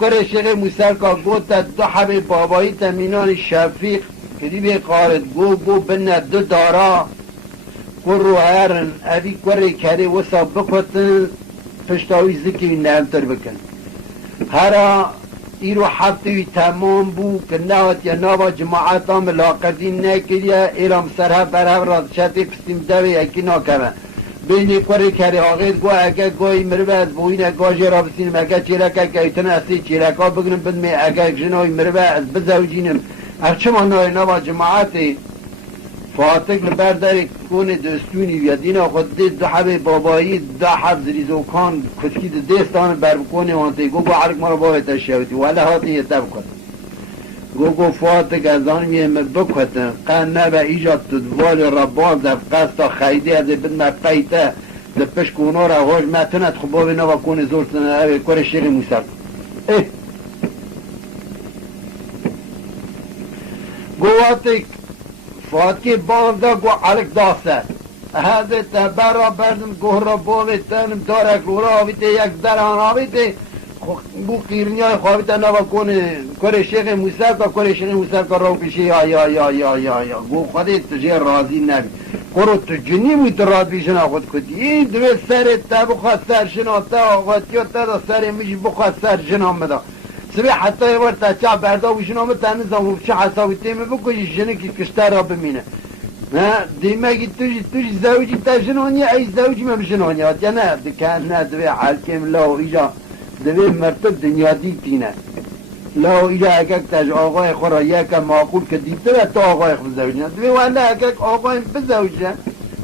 کره شیخ موسیقی گو تا دو حبی بابایی تمینان شفیق کدی بی قارد گو بنا دو دارا گو رو هرن اوی کره کره وسا بکتن پشتاوی زکی نهمتر بکن هرا ایرو حبتوی تمام بو که نهات یا نابا جماعت هم لاقدین نکریا ایرام سرها برها راز شدی پستیم دوی یکی ناکمه بینی کره کره آقید گو اگه گوی مروه از بوین گاجی را بسینم اگه چیرکه که ایتن اصلی چیرکا بگنم بدمی اگه جنوی مروه از بزوجینم اخچه ما نابا جماعتی فاتق لبرداری کون دستونی و دینا خود دید دو حب بابایی دو حب زریزوکان کسکی دستان بربکونی وانتی گو عرق مرا باید تشیوتی ولی هاتی یه تب کن گو فاتق از آنم یه بکتن قن نبا ایجاد تدوال ربان دف قصد خیدی از بد مقیته دپش کونو را هاش متنت خبابی نبا کون زورتن کور شیخ موسیقی گواتک فاتکی باندا گو علک داسته هذا تبرا بردم گهرا باویتنم دارک لورا آویده یک دران آویده بو قیرنیای خواهیده نوا کنه کره شیخ موسیقی کره شیخ موسیقی رو پیشه یا گو خودی تجه راضی نبی قرو تو جنی موید راد بیشن آخود کدی این دوی سر تا بخواد سر شنا تا آخواد یا تا دا سر میشه بخواد سر شنا مدا سبی حتی یه بار تا چه بردا بوشن آمد تنظام و چه حسابی تیمه بکشی جنه که کشتر را بمینه دیمه توش زوجی تا جنونی ای زوجی من جنونی یا نه دکن نه دوی حلکم لاو ایجا دوی مرتب دنیا دیتینه لاو ایجا اگه تاج آقای خورا یک معقول که دیده و تا آقای خود زوجی دوی وانده اگه آقای بزوجی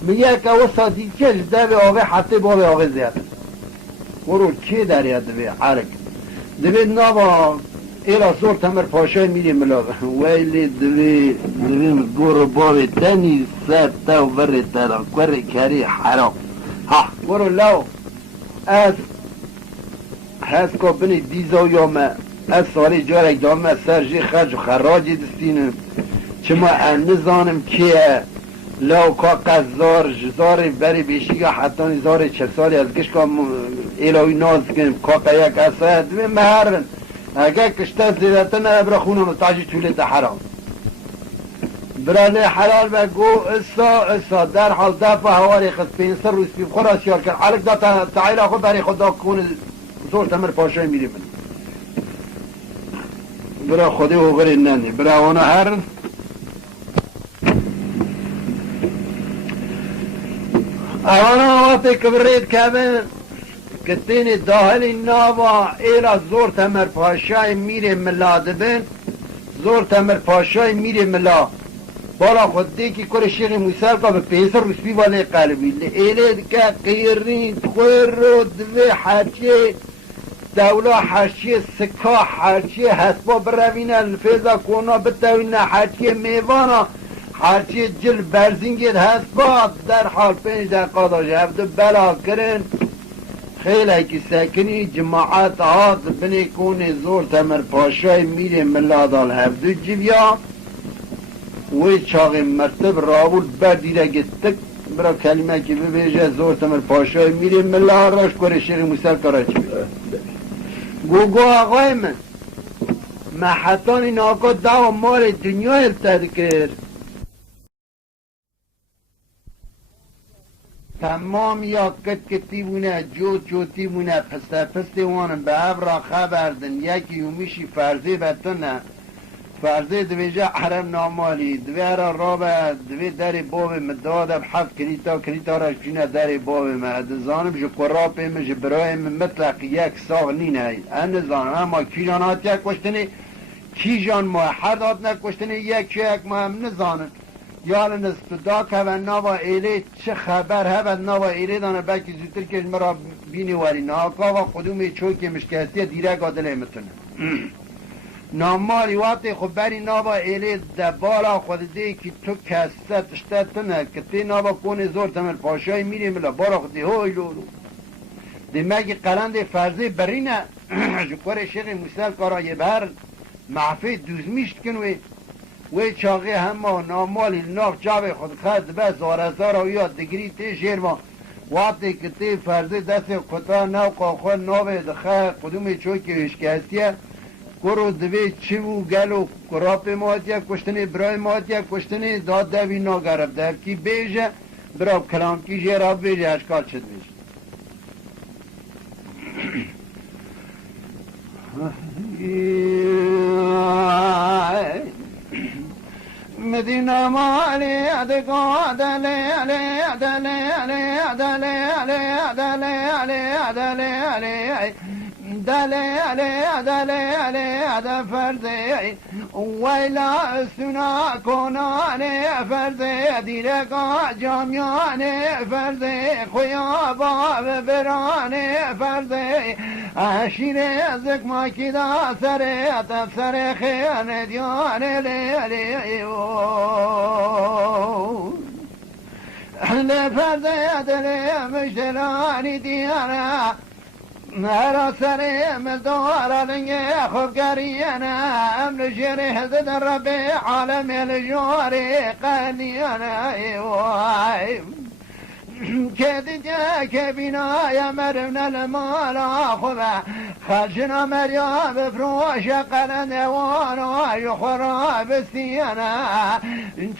میگه که وسا دیچه دوی آقای حتی باب آقای زیاده برو چه دریا دوی حرک دوی نابا ایلا زور تمر پاشای میری ملاقه ویلی دوی گورو باوی دنی سر تاو بری ترا کوری کری حرام ها گورو لو از هست که بینی دیزا یا ما از سالی جاره دامه سر جی خرج و خراجی دستینم چه ما نزانم که لو که زار بری بیشی حتی زار 40 سالی از گشت که ایلوی ناز کنیم که یک اصلا دوی مهرن اگه کشته زیرتن ابرا خونم تاجی طولت حرام برای حلال بگو اصا در حال دفع هواری خود پینسر روی سپیب خور اسیار کرد علک دا تعیل خود بری خدا کون زور تمر پاشای میری من برای خودی و غری ننی برای آنها هر آنها وقتی کبرید که کتین داخلی ناوا ایلا زور تمر پاشای میری ملا دبن زور تمر پاشای میری ملا بالا خود دی که کل شیخ موسیل که به پیسر رسبی والی قلبی ایلی که قیرین خویر رو دوی حرچی دولا حرچی سکا حرچی حسبا بروین الفیضا کونا بتوین حرچی میوانا حرچی جل برزینگید حسبا در حال 5 دقیقه داشت هفته بلا کرن خیلی که سکنی جماعت هات بنی کونی زور تمر پاشای میری ملادال هفته جویا وی چاقی مرتب راول بردیره گتک برا کلمه که ببیجه زور تمر پاشای میری ملا راش کره شیخ موسیل کراچی گو آقای من محطانی ناکا دو مال دنیا التد کرد تمام یا کتی بونه جوتی بونه پسته وانم به ابرا خبردن یکی یومیشی فرزی بتونه فرزی دویجه حرم نامالی دویرا رابه دوی داری باب مدادب 7 کلیتا راش جونه داری باب مدزانم جو قرابه مجه برای مطلق یک ساغ نینه انزانم اما کیجانات یک کشتنی کیجان موحدات نکشتنی یک ما هم نزانم یال نسپدا که و نوا ایلی چه خبر هبد نوا ایلی دانه بکی زودتر که مرا بینی واری ناکا و خودومی چوکی مشکستی دیره گادله میتونه نامالی وقتی خب بری نوا ایلی دبالا خود دی که تو کسته تشتتنه که تی نوا کونه زور تمر پاشای میری ملا بارا خودی هوی لولو دی مگی قلند فرزی برینه جکور شیخ موسیل کارای بر معفی دوزمیشت کنوی وی چاقی همه نامالی ناف جاوی خود خد به زارزار و یا دگری تی شیر ما وقتی که تی فرزی دست کتا نو قاخوه ناوی دخواه قدومی چوکی وشکستیه کرو دوی چیو گلو کراپ ماتیه کشتنی برای ماتیه کشتنی داد دوی ناگرب دو کی بیجه براب کلام کی جیراب بیجه اشکال شد بیجه مدینه مالی ادگاه دلی علی دلی علی دلی علی دلی علی دلی علی دلی علی دلی علی فرزی ویلا سنا کنانی فرزی دیرگا جامیانی فرزی خویابا برانی فرزی اشیر زکما کی دا سر تفسر خیان دیان لیلی لفرزی دلی مشتلانی دیانا مرا سر مزدور لنگه خوب گریانا امن شره زد رب عالم الجواری قنیانا که دیگه که بینای مرمن المالا خوبه خلشنا مریا بفروش قلن وانا یخورا بسیانا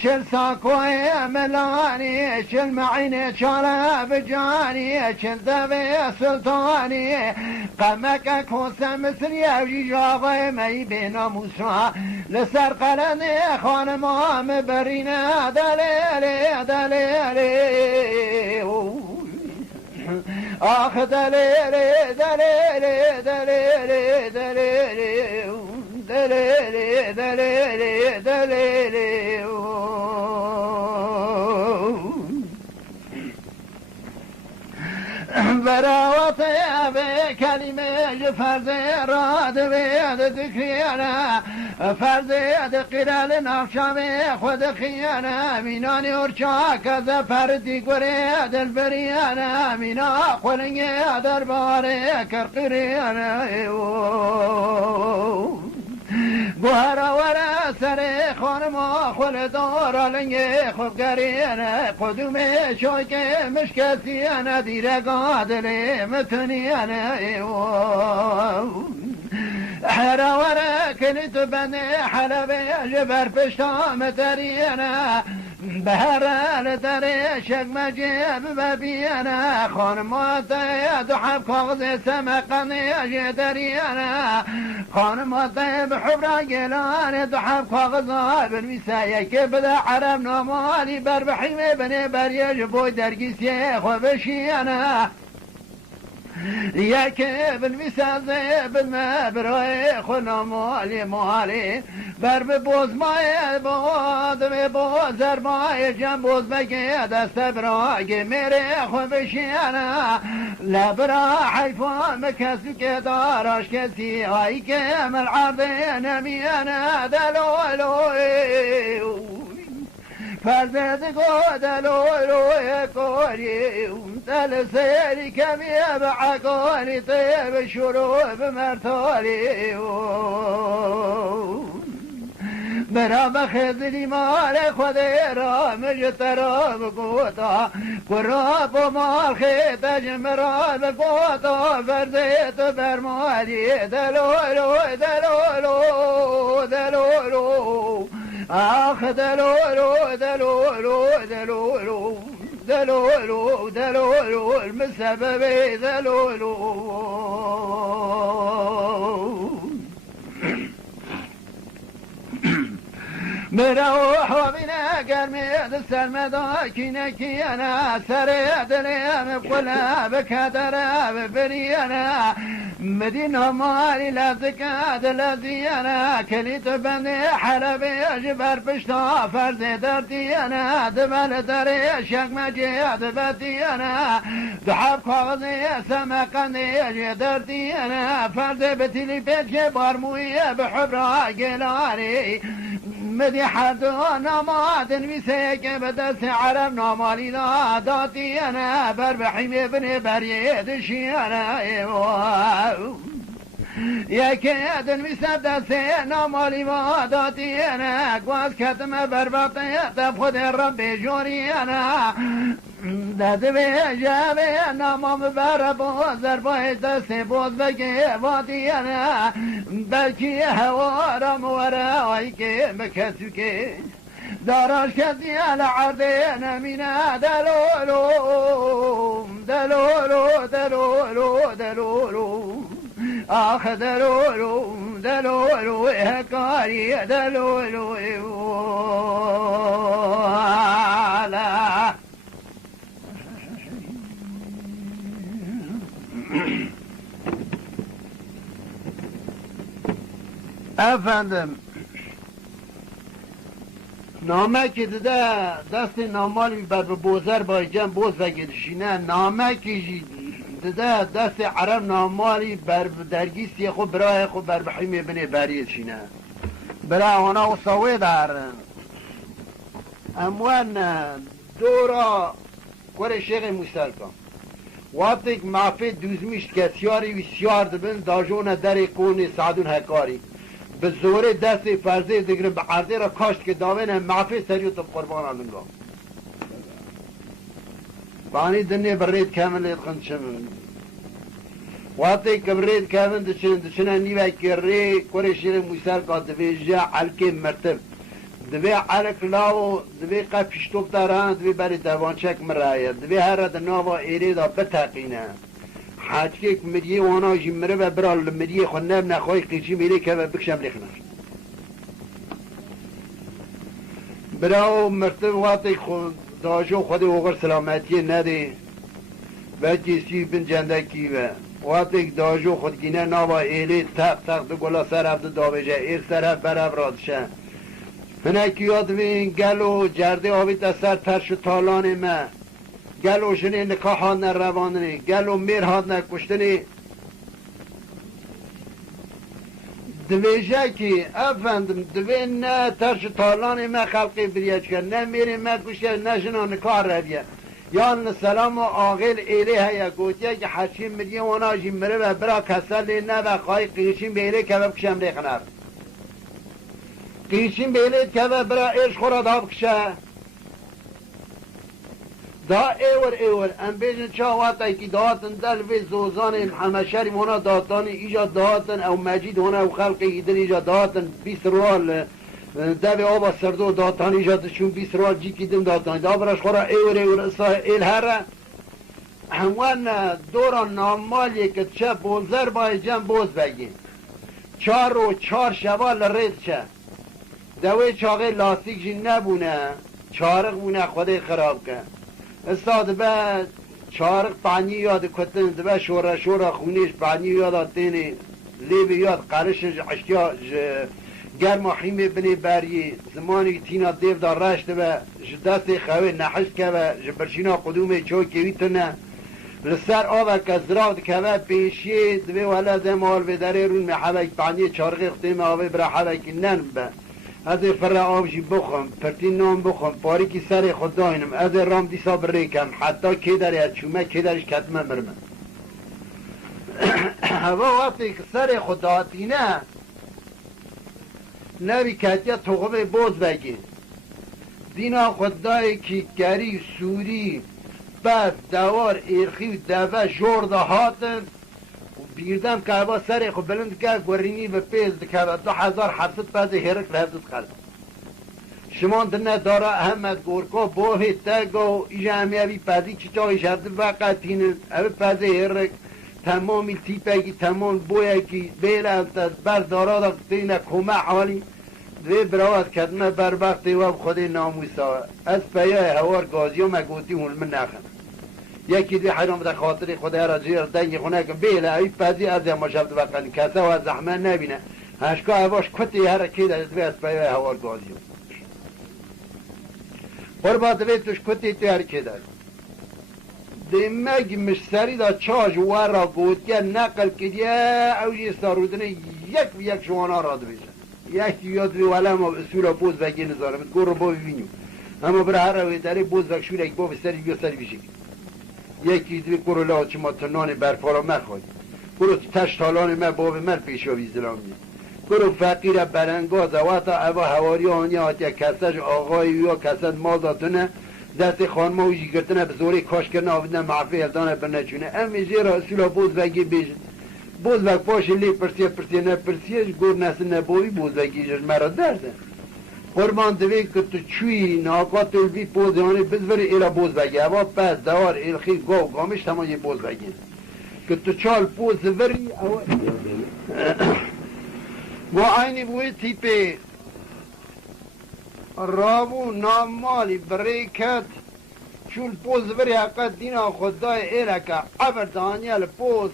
چل ساکوی ملانی چل معین چاله بجانی چل دوی سلطانی قمک کوسه مثل یوجی جاغای می بینا موسا لسر قلن خانمام برینه دلیلی دلیلی آخ دلیلی دلیلی دلیلی دلیلی دلیلی دلیلی دلیلی براوت به کلمه فرد راد بید دکریانه فرد دقیرال نافشام خود خیانه مینانی ارچا کذا پردی گره دل بریانه مینا خلنگ درباره کرقریانه گوهر ور سر خانه ما خل دار لنگه خوب گرینه قدوم شوک مشکسیانه دیره قادلی متنیانه حراوره کلیت بنی حلبی جبر پشتام ترینه بهرال دری شک مجیب ببینه خانمات دحب کاغذ سمقنی جدرینه خانمات بحبرا گلان دحب کاغذ بنویسه یکی بده عرب نامالی بر بحیمه بنی بریج بوی درگیسی خوبشینه یکی بنویسه زیبن برای خنا مالی بر ببوز مای بود ببوزر مای جن بوز بگی دست برای میره خوبشینه لبرا حیفان مکسی که دارش کسی هایی که ملعب نمینه دلولوی فرزد دلولوی کوری دل سیری کمی بعقاری طیب شروع بمرتالی برا بخذلی مال خود را مجترا بگوتا قراب و مال خیت جمرا بگوتا فرزیت برمالی دلولو دلولو دلولو آخ دلولو دلولو دلولو دلولو دلولو المسبب دلولو مروح وبنا قرميد السلمة كينكي أنا سريد اليم بقلها بكدرها ببرينا مدينة مالي لا زكاد الذي أنا كليت بني حلبي جبر بشتا فرزي درتي أنا دبل دري شك مجيد بدي أنا دحب كاغذي سمقني درتي أنا فرزي بتلي بيت بارموية بحبرا قلاني مدي حدو نماد نویسه بدست عرب نامالی دادی انا بربحیم ابن برید شیانه یکی نویسه دست نامالی دادی انا گواز کتم بربطه دب خود رب جوری انا داد به جابه نامم بر بازر باید دست باز بگه وادی انا بلکی هوارم ورایی که بکسو که داراش کسی العرده نمینه دلولو دلولو دلولو دلولو آخ دلولو دلولو هکاری دلولو efendim نامه ده دست نامالی بر بوزر بایجن بوز بگیدشینه نامه که ده دست عرب نامالی بر درگیستی خود برای خود بر بحیم بنی بریدشینه برای اونا و سوی دارن اموان دورا کور شیخ موسیل کن وقتی که معفی دوزمیشت که سیاری و سیار دبن داجون در کون سعدون هکاری به زوره دست فرزه دیگر به عرضه را کاشت که دامن معفی سریوت قربان آنگا بانی دنیا برید کامل لیدخند شمن وقتی که برید کامل دشنه نیوه که ری کوری شیخ موسیل که دوی جا علکه مرتب دوی علک لاو دوی قفشتوب دارن دوی بری دوانچک مرایه دوی هر را دناوا ایره دا بتاقینه حاجی که مریه وانا جمره و برال مریه خود نب نخواهی قیچی میره که بکشم لیخنر براو مرتب وقتی خود داجو خود اوغر سلامتی نده و جیسی بن جندکی و وقتی داجو خود گینه ناوا ایلی تق دو گلا سر عبد داوجه ایر سر براب رادشه هنکی یاد بین گلو جرده آبی دستر ترش تالان ما گلو شنی نکاح ها نرواندنی گلو میر ها نکشتنی دویجه که افندم دوی نه ترش تالان ما خلقی بریج کرد نه میری ما کشه نه شنا نکاح رویه یا سلام و آقل ایله هیا گوتیه که حشیم مریه وانا جیمره و برا کسر لی نه و خواهی قیشیم بیله که بکشم ریخنر قیشین بیلید که برا ایش خورا دا بکشه دا ایور ام بیشن چاواتا که داتن دل وی زوزان همشری مونا داتانی ایجا داتن او مجید هونه او خلق ایدن ایجا داتن 20 روال دوی آبا سردو داتانی ایجا چون 20 روال جی کدیم داتانی دا براش خورا ایور اصلا ایل هره هموان دوران نامالی که چه بوزر بای جم بوز بگی 4 رو 4 شوال رید چه دوی چاقه لاستیک جی نبونه چارق بونه خودی خراب که استاد بعد چارق پانی یاد کتن دبه شورا خونیش پانی یاد آتینی لیبی یاد قرشش عشقیا گرم و حیمه بنی بری زمانی تینا دیو دار رشت به دست خواه نحشت که به برشینا قدوم چوکی ویتونه لسر آوه که زراغ که پیشی دوی ولا دمال به داره رون محبک پانی چارقی خطیم آوه برا حبک نن به از فرع آبجی بخم پرتین نام بخم پاری که سر خود داینم از رام دیسا بریکم حتی که داری از چومه که داریش کتمه مرمه هوا وقتی که سر خود داتینه نبی کتیا توقف بوز بگی دینا خود دای که گری سوری بعد دوار ایرخی و دوه جور دا هاتن بیردم که با سر خود بلند که گورینی به پیز که 2700 پز هرک لحظت خلد شما دنه داره احمد گورکا بوه تگو ایجا همیابی پزی چی چاقی شرده وقتینه اوه پز هرک تمامی تیپه تمام بویه که بیره بر دارا دا دینه کمه حالی دوی براوات کدنه بربختی و خودی ناموسا از پیای هوار گازی و مگوتی من نخم یکی دی حرام در خاطر خود را جیر دنگی خونه که بیله اوی پذی از ما شبت بقنی کسا و زحمه نبینه هشکا هواش کتی هر کی در دوی از پیای هوار گازی قربا دوی توش کتی توی هر کی در دیمگ مشتری دا چاج ورا گوتیا نقل کدیا اوجی سارودنه یک شوانا را دو بیشن یکی یاد دوی ولا ما اصولا بوز بگی نظارم گور رو با ببینیو اما برای هر روی داره بوز بگ شوره یک با بسری بیا سری بیشی یکی دوی گروه لا چه ما تنان برپارا مخواد گروه تشتالان ما باب من پیشاوی زلامی گروه فقیر برنگاز واتا اوه هواری آنیا آتیا کسش آقای یا کسد مال داتونه دست خانمه و جیگرتنه به زوری کاش کرنه آویدنه معفی هلدانه برنچونه امی زیر اصولا بوز بگی بیشن بوز بگ پاش لی پرسیه نپرسیه گور نسل نبوی بوز بگی جش مرا درده قربان دوی که تو چوی ناقات الوی پوزیانی بزوری ایلا بوز بگی اما پس دوار ایلخی گامش تمام یه بوز بگی که تو چال پوز وری و اینی بوی تیپی رابو نامالی بریکت چول پوز وری حقیقت دینا خدای ایلا که عبر دانیل پوز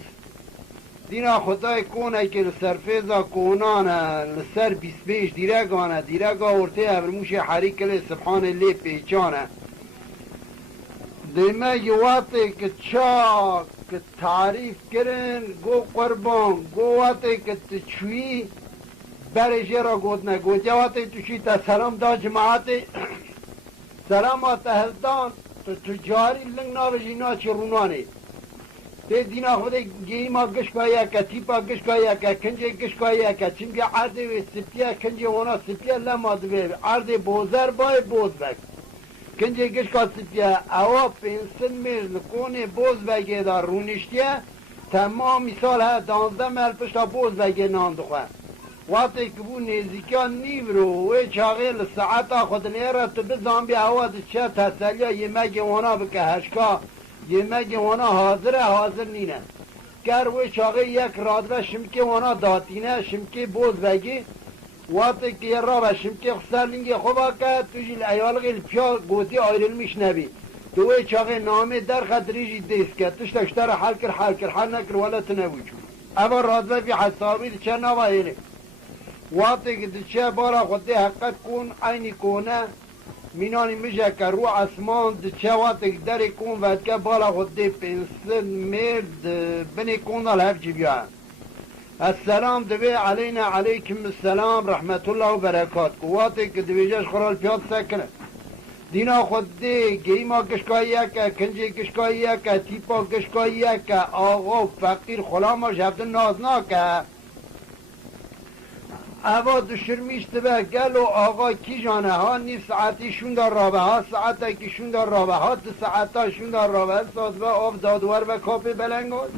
دینا خدای کونه که لسرفیزا کونانه لسر 25 دیرگانه دیرگا ورته ابرموش حریکل سبحان لی پیچانه دیمه یواتی که چا که تعریف کرن گو قربان گو واتی که تچوی برشی را گود نگود یواتی توشی تا سلام دا جماعتی سلام آتا هلدان تو جاری لنگ ناوشی ناچی رونانی تی دینا خود گیما گشکایا که تیپا گشکایا که کنجه گشکایا که چنگه عرضه و سپیا کنجه وانا سپیا لما دوی عرضه بوزر بای بوز بک کنجه گشکا سپیا اوا پینسن میز لکونه بوز بگه دا رونشتیه تمام مثال ها 12 مل پشتا بوز بگه نان دخواه وقتی که بو نیزیکان نیورو و چاقه لساعتا خود نیره تو بزان بی اوا ده چه تسلیا یمگه وانا بکه هشکا یمگه وانا حاضر نینه گر و چاقه یک رادوه شمکه وانا داتینه شمکه بوز بگی وقتی که را و شمکه خسر لینگه خوبا که توشی ایالغی الپیا گوتی آیرلمیش نبی دوی چاقه نامه در خدریجی دیست که تشتر حل کر حل نکر ولا تنویچو اما رادوه بی حسابی ده چه نوائله وقتی که ده چه بارا خودی حقیقت کن عینی کنه مینانی میشه که رو اسمان ده چه وقتی که داری کن و که بالا خودی پنسل مرد بنی کن دال هفچی بیان السلام دوی علینا علیکم السلام رحمت الله و برکات وقتی که دویجاش خرال پیاد سکنه دینا خودی گیما گشکایی که کنجی گشکایی که تیپا گشکایی که آقا فقیر خلاما شبت نازنا که اوا دشرمیشت به گل و آقا کی جانه ها نی ساعتیشون در رابه ها ساعت کیشون در رابه ها 2 ساعتاشون در رابه ساز و آب دادوار و کاپی بلنگوز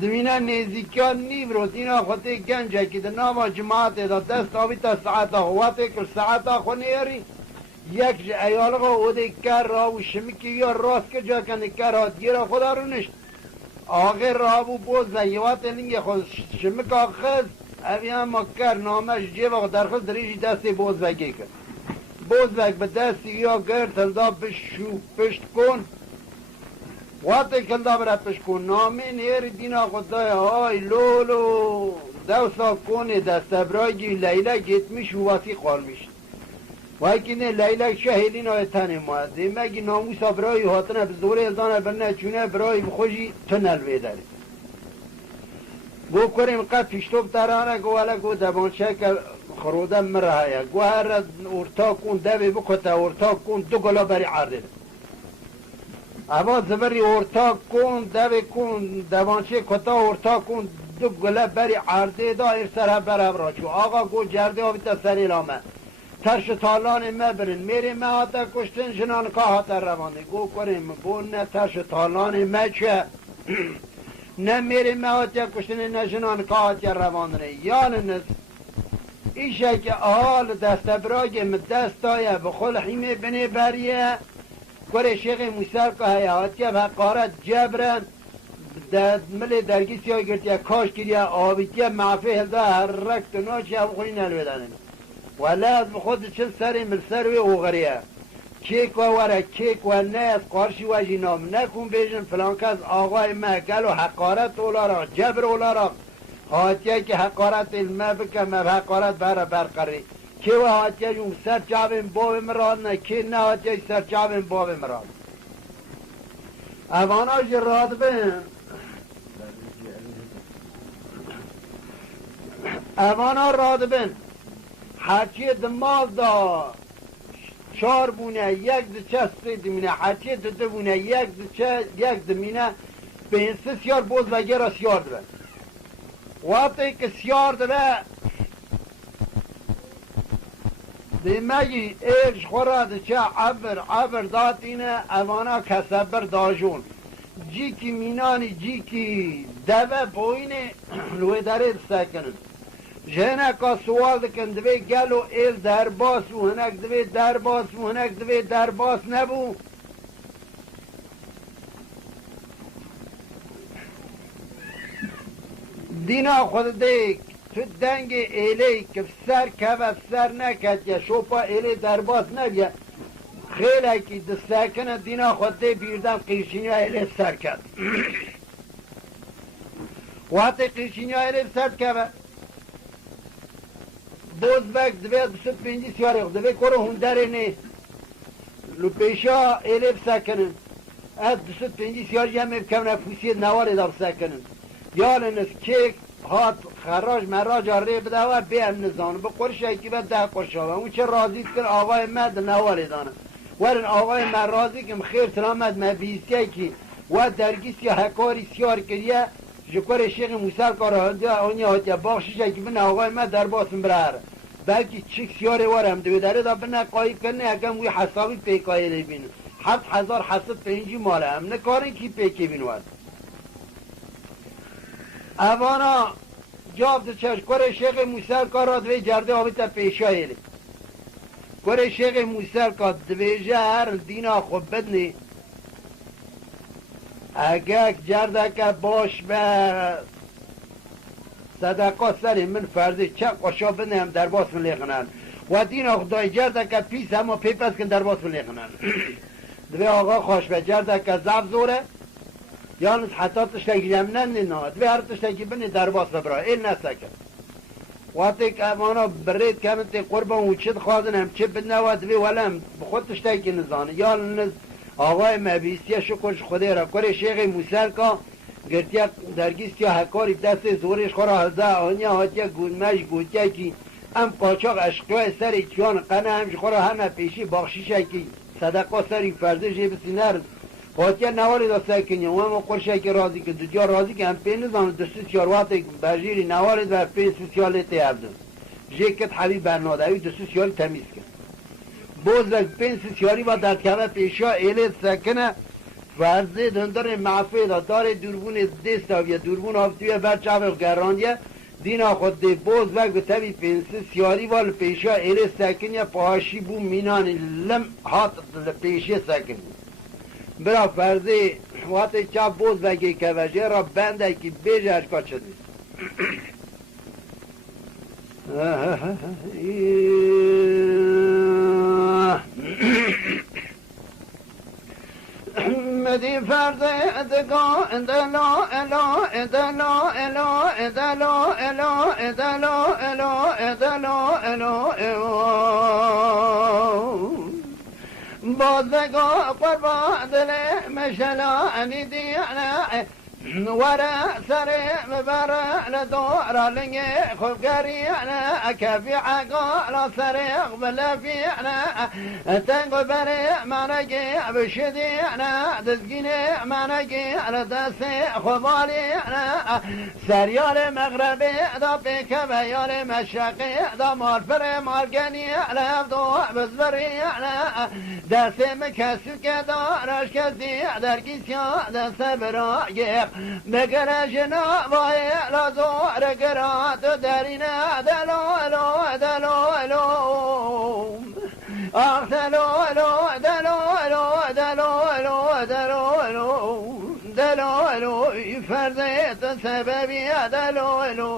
دوینا نیزیکان نیورو دینا خودی گنجه که ناما جماعت دا دست آبی تا ساعت آخواتی که ساعت آخو نیاری یک ایالغا او دی کر را و شمکی یا راست که جا کنی کر ها دیگه خدا رو نشت آقای رابو بوز زیوات لنگی خود شمک آخز اوی هم کر نامش جیب آقا درخواست دریجی دستی بوزوگی کرد بوزوگ به دستی یا گرد تلدا بشو پشت کن وقتی کلدا برا پشت کن نامه نیر دینا خدای های لولو دوسا کنه دست ابراجی لیله گتمیش و واسی قال میشد وای که نه لیله شهیلین های تنه مازه مگی ناموس برای هاتنه بزوره الدانه برنه چونه برای بخوشی تنل ویداره گو کریم قد پیشتوب ترانه گو والا گو دبانچه که خروده مرهایه گو هر ارتا کن دبی بکته ارتا کن 2 گلا بری عرده اما زبری ارتا کن دبی کن دبانچه کتا ارتا کن 2 گلا بری عرده دا ارسره برم را چو آقا گو جرده ها بیتا سری لامه ترش تالان مبرن میری مه هاتا کشتن جنان که هاتا روانه گو کریم گو نه ترش تالان مچه نه میری مه هاتا کشتن نه جنان که هاتا روانه یالنس ایشه که آل دست براگم دست آیا بخل حیمه بنی بریه کره شیخ موسر که حیاتیه و حقارت جبرن ملی درگیسی ها گرتیه کاش کریه آبیتیه معفه هلده هر رکت و ناچی هم خونی نلویدنه ولی از بخود چل سری ملسر و اوغریه کیک و وره کیک و نه از قارشی و جینام نکن بیشن فلان کس آقای محکل و حقارت اولا جبر اولا حاتیه که حقارت علمه بکمه و حقارت برقری که و حاتیه جون سر چاوین باب مراد نه که نه حاتیه سر چاوین باب مراد اوانا جراد بین اوانا راد بین هرچی دماغ دا 4 بونه 1 دچه دمینه هرچی دو بونه 1 دچه 1 دمینه به این 3 سیار بوز وگه را سیار دبه وقتی که سیار دبه دیمگی ایش خورد چه عبر داتینه اوانا کسبر داجون جی کی مینانی جی کی دوه بوینه لوی داره سکنن جهنه که سوال دکن دوی گلو ایل درباس و هنک دوی درباس و هنک دوی درباس نبو دینا خود دیک تو دنگ ایلی که سر که و سر نکد یا شوپا ایلی درباس نبیه خیلی که دستکنه دینا خود دی بیردم قیشینی ایلی سر کد وقتی قیشینی ایلی سر کد بوزبک دوی 25 سیاره دوی کرو هندره نه لو پیشا ایلی سکنن از 25 سیاره جمعه بکنه پوسی نواری دا سکنن یالنس کیک هات خراج مراج ری بدور بیان نزانه به قرش یکی به 10 قرش آوه اون چه راضیت کن آقای مد نوالی دانه ورن آقای من راضی کم خیر سلامت مبیسیه کی و درگیس که حکاری سیار کریه جکر شیخ موسر کاره آنی هاتیه باخشش یکی بنا آقای مد در باسم براره بلکه چیک سیاره وارم دوی داره دا بنا قایب کنه اکم وی حسابی پیکایی لی بینه 7705 ماله هم نکارن کی پیکی بینواد اوانا جاب دو چشم کره شیخ موسر کار دوی جرده آبیتا پیشایلی کره شیخ موسر کار دوی جهر دینا خوب بدنی اگه جرده که باش به صدقه سری من فرضی چه قشا بدنی هم در باس من لیخنن و دینا خدای جرده که پیس همه پیپس کن در باس من لیخنن دوی آقا خوش به جرده که زب زوره یالنس حتی تشتکی جمنن نه دوی هر تشتکی بنی در باس ببرای این نسکر وقتی که امانا برید که همتی قربان و چید خوازن هم چه بدنه و دوی ولم بخود تشتکی نزانه یالنس آقای مبیسیه شکرش خوده را کره شیخ موسر که گرتیا درگیس که حکاری دست زورش خورا هزه آنیا هاتیا گونمش گوتیا که هم قاچاق اشقای سر چیان قنه همش خورا همه پیشی باخشیشه که صدقه سری فرزه جیب سینر خاطر نواری دا سکنی و هم قرشه که راضی که دو جار راضی که هم پی نظام دستو سیاروات بجیری نواری دا پی سوسیالی تیابدن جیکت حبیب برنادوی دستو سیالی تمیز کن بوز وقت پی سوسیالی با در کمه پیشا ایلیت سکنه فرزه دندر معفه داره دوربون دست یا دوربون آفتویه برچه و گراندیه دینا خود دی بوز وقت به تبی پینسه سیاری وال پیشا ایلیت سکنه پاهاشی بو مینان لم هات پیشی سکن برا فرزه وقتی چه بوز وقتی که وجه را بنده که بیجه اشکا چه دیست مدی فرزه ادگاه ادلا الا ادلا الا ادلا الا ادلا الا ادلا الا بازگاه قربان دل مشلا انی دیانا ورا سري مبارا لدور لنجي خفقري انا اكفي عقا لا سريق بلا في انا تنقو بري ما نجي بشدي انا دزقيني ما نجي لدسي خبالي انا سريال مغربي دا بيك بيال مشاقي دا مالفري مالقاني لابدو بزبري انا دسي مكسوك دا رشكزي درقيسيا دسي براقيق بگرشنا وای لازو رگرات درینا دلو لو دلو لو آخ دلو لو دلو لو دلو لو دلو لو دلو لو فرزت سببی دلو لو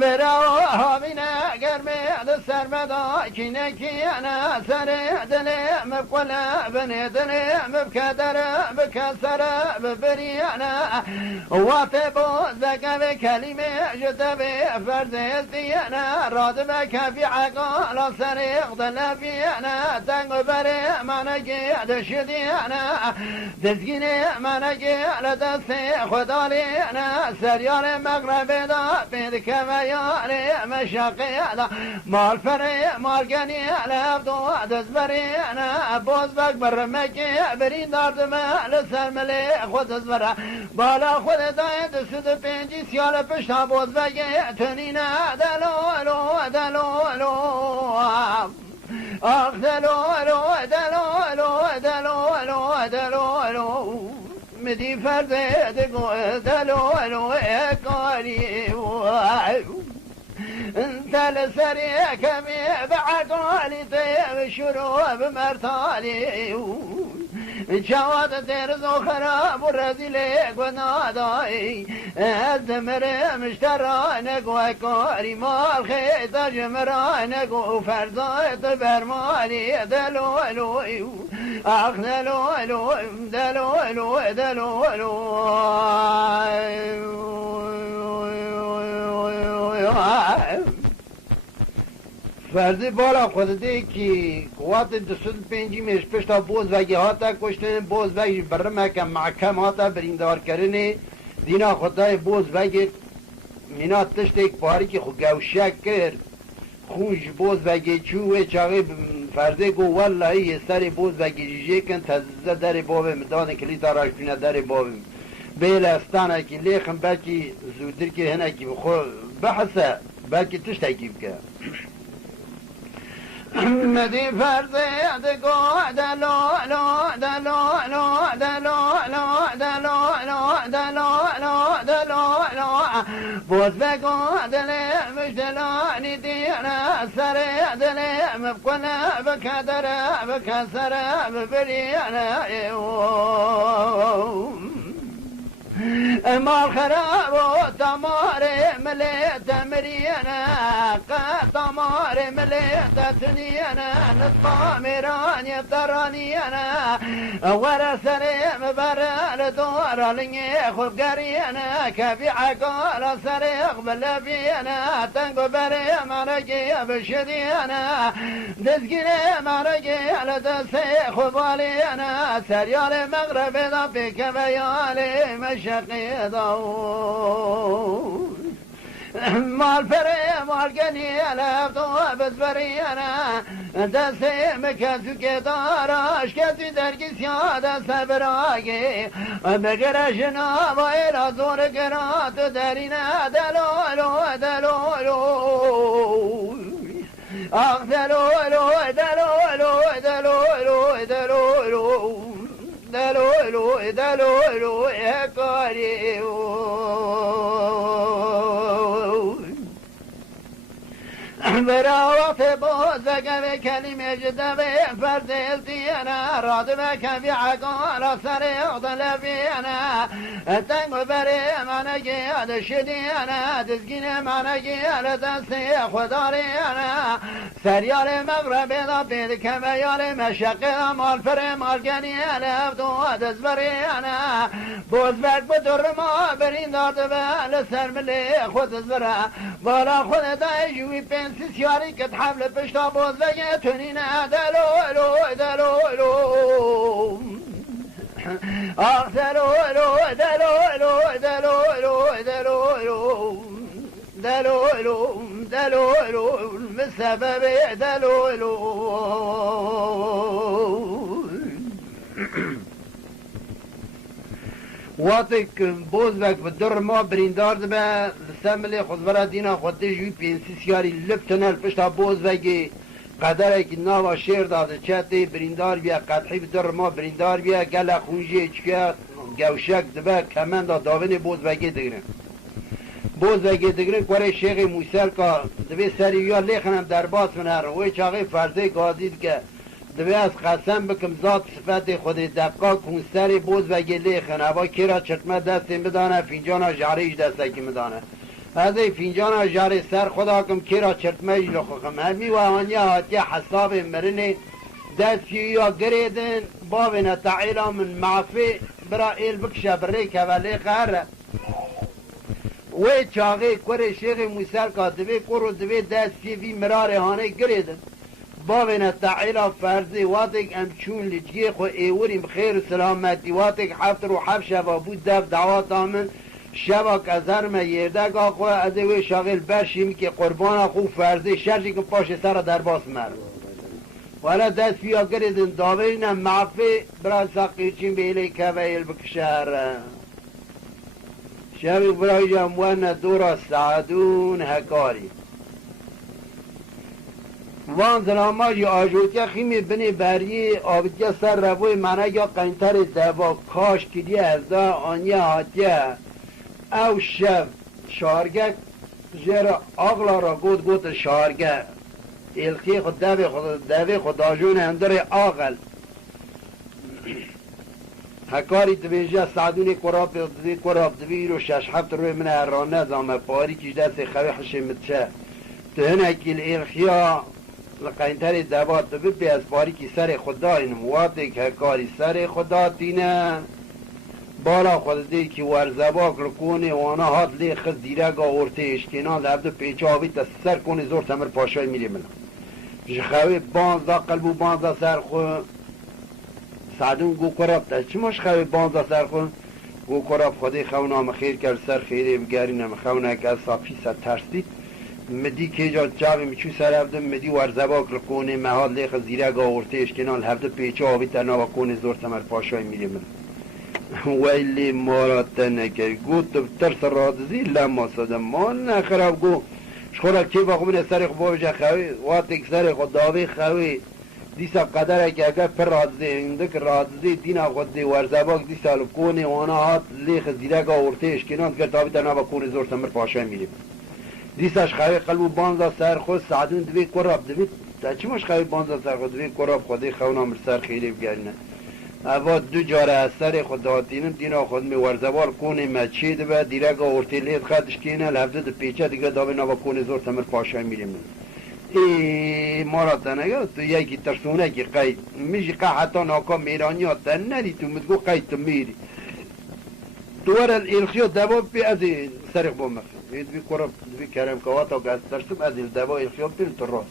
براو هاوینا گرمی د سرمدا کینه کیانا سر دل مبقلا بنی دل مبکدر بکسر ببریانا وافه بود بکوه کلمه جتبه فرز استیانا راد بکفی عقال سریق دل فیانا تنگو بری منگی دشدیانا دزگینه منگی لدست خدالیانا سریال مغرب دا پیدکه وياري مشاقي مال فري مال قني لابدو دزبري انا بوز بك برمكي برين دارد ما لسر ملي خود دزبرا بالا خود دايد سد بينجي سيال پشتا بوز بك تنينا دلو لو دلو لو اخ دلو لو دلو لو دلو لو دلو لو مدي فرده دلو لو اكاري انت لسري كمي بعقالي طيب شروب مرتالي جواد ترزو خراب ورزيلك وناداي الزمر مشترانك وكاري مال خيط جمرانك وفرزات برمالي دلولو اخ دلولو دلولو دلولو فرزی بالا خودتی که قوات 205 میش پشتا بوز وگی هاتا کشتن بوز وگی برمکم محکم هاتا بریندار کردن دینا خدای بوز وگی مینا تشت ایک پاری که خود گوشک کرد خونش بوز وگی چوه چاقی فرزی گو والله یه سر بوز وگی جیجه کن تزده در بابه مدان کلی داراش بینه در بابه بیل استانه که لیخم بلکی زودر که هنه که بحثه بلکی تشت اکیب که مدي فرزي دقو دلو لو دلو لو دلو لو دلو لو دلو لو دلو لو بوز بقو دلي مش دلاني دينا سري دلي مبقنا بكدر بكسر ببرينا مال خراب وتمار مليت مرينا قطمار مليت تنينا نطامران يطرانينا ورا سريم برا دور لني خذ قرينا كفي عقال سريق بلبينا تنقو بري مرقي بشدينا دزقني مرقي لدسي خبالينا سريال مغرب ضبك بيالي مشقي ضوء مال فری مال گنی الف تو بزبری انا دسته مکسو که داراش کسی درگیس یاد سبراگی بگرشنا با ایرا زور گرات درینه دلولو دلولو آخ دلولو دلولو دلولو دلولو دلولو دلولو اکاری براوت بوزگه کلمه جدوه فرد التیانا رادوه کفی عقال سر اغدلفیانا تنگ بری منگی دشدیانا دزگین منگی دست خداریانا سریال مغرب دا پید کمیال مشق مال فر مالگنی لفتو دزبریانا بوزبک بدر ما برین دارد به لسر ملی خود دزبره بالا خود دایجوی پنسی سیاری کت حمل پشتا بوزبک تونینه دلولو دلولو آخ دلولو دلولو دلولو دلولو دلولو دلولو بسبب دلولو واتك بوزبك بدر ما بريندار دبا سملي خزبرا دينا خودي جوي بينسي سياري لبتنا البشتا بوزبكي قدرك ناوا شير داد چاتي بريندار بيا قدحي بدر ما بريندار بيا قلا خونجي چكا گوشك دبا كمان دا داوين بوزبكي دگرن بوزبكي دگرن كوري شيخ موسال کا دبي سريويا ليخنم درباس منر وي چاقي فرزي قاديد که دوی از قسم بکم ذات صفت خود دبقا کنستری بوز و گلی خنبا کرا چرتمه دستی بدانه فینجان جاریش دستکی بدانه از ای فینجان جاری سر خدا کم کرا چرتمه جلو خم همی و آنیا هاتی حساب مرنه دستی یا گریدن بابنا تعیلا من معفی برا ایل بکشه بری که ولی خره وی چاقی کوری شیخ موسیل که دوی کرو دوی دستی وی مرار هانه گریدن بابنا تعیلا فرزی واتک امچون لجگی خو ایوریم خیر و سلامتی واتک حفتر و حف شبا بود دف دعوات آمن شبا کزرم یردگ آخو از اوی شاغل برشیم که قربان خو فرزی شرشی که پاش سر در باس مرد والا دست بیا گریدن داوینم معفی برا ساقیچین بیلی که ویل بکشهر شبی برای جمعون دورا سعدون هکاری وان زلاماجی آجوتیا خیمی بنی بری آبتیا سر روی منه یا قینتر دوا کاش کدی ازا آنیا هاتیا او شب شارگه جر آغلا را گود شارگه الخی خود دوی خود آجون اندر آغل هکاری دویجه سعدونی کراب دوی رو شش هفت روی من ارانه زامه پاری کش دست خوی حشمت شه تو هنکی الخیا لقینتر دوات ببی از باری که سر خدا این مواتک هکاری سر خدا تینه بالا خود دی که ورزباک لکونه وانا هات لی خز دیرگ آورته اشکنان لبدو پیچاوی تا سر کنه زور تمر پاشای میری ملا جخوی بانزا قلبو بانزا سر خو سعدون گو کراب تا چی ماش خوی بانزا سر خو گو کراب خودی خونام خیر کرد سر خیره بگرینم خونه که از صافی سر ترسید مدی که جا جاوی میچو سر هفته مدی ورزباک لکونه محال لیخ زیرگ آورته اشکنان هفته پیچه آوی تنها کنه زور تمر پاشای میریم ویلی مارات نکر گو تو ترس رادزی لما صدم ما نخراب گو شخورا که با خوبین سر خوبا بجا خوی واتک سر خود داوی خوی دیسا قدره که اگر پر رادزی اندک رادزی دینا خود دی ورزباک دیسا لکونه وانا هات لیخ زیرگ آورته اشکنان کرد آوی تنها کنه زور تمر پاشای میریم دیساش خوی قلبو بانزا سر خود سعدون دوی کراب دوی تا چی ماش خوی بانزا سر خود دوی کراب خودی خونام سر خیلی بگرنه اوا دو جاره از سر خود داتینم دینا خود می ورزوال کنه مچی دوی دیرگ آورتی لید خدش کینه لفظه دو پیچه دیگه داوی نوا کنه زور تمر پاشای میریم ای ماراتا نگه تو یکی ترسونه که قید میشی که حتی ناکا میرانی ها تا ندی تو مدگو قید تو میری دوار الخیو دبا بی از سرخ با مخی دوی کرب دوی کرم که واتا که از ترسم از الدبا الخیو بیل تو راسی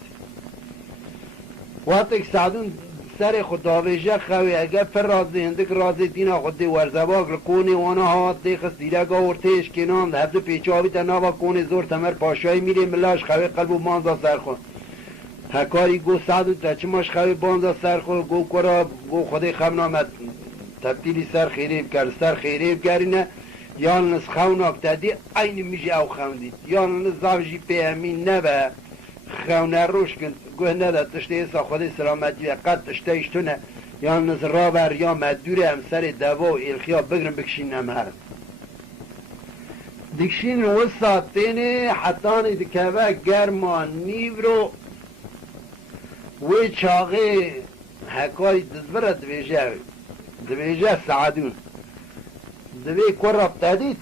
واتا که سعدون سر خود داویجه خوی اگه پر رازی هندک رازی دینا خود دی ورزباق لکونی وانا هات دی خستیره گاورتش کنان هفت پیچه آبی تنابا کونی زور تمر پاشایی میری ملاش خوی قلب و مانزا سر خود هکاری گو سعدو تچماش خوی بانزا سر خود گو کرا گو خودی خمنامت تبدیلی سر خیریب کرد سر خیریب کرینه یالنس خوناک تدی این میشه او خوندید یالنس زوجی پی امین نبه خونه روش کن گوه نده تشته ایسا خودی سلامتی قد تشته ایشتونه یالنس رابر یا مدوره هم سر دوا و ایلخیا بگرم بکشین نمهر دکشین و ساتینه حتانی دکوه گرمان نیورو و چاقه حکای دزبره دویجه سعدون دوی کرب تدید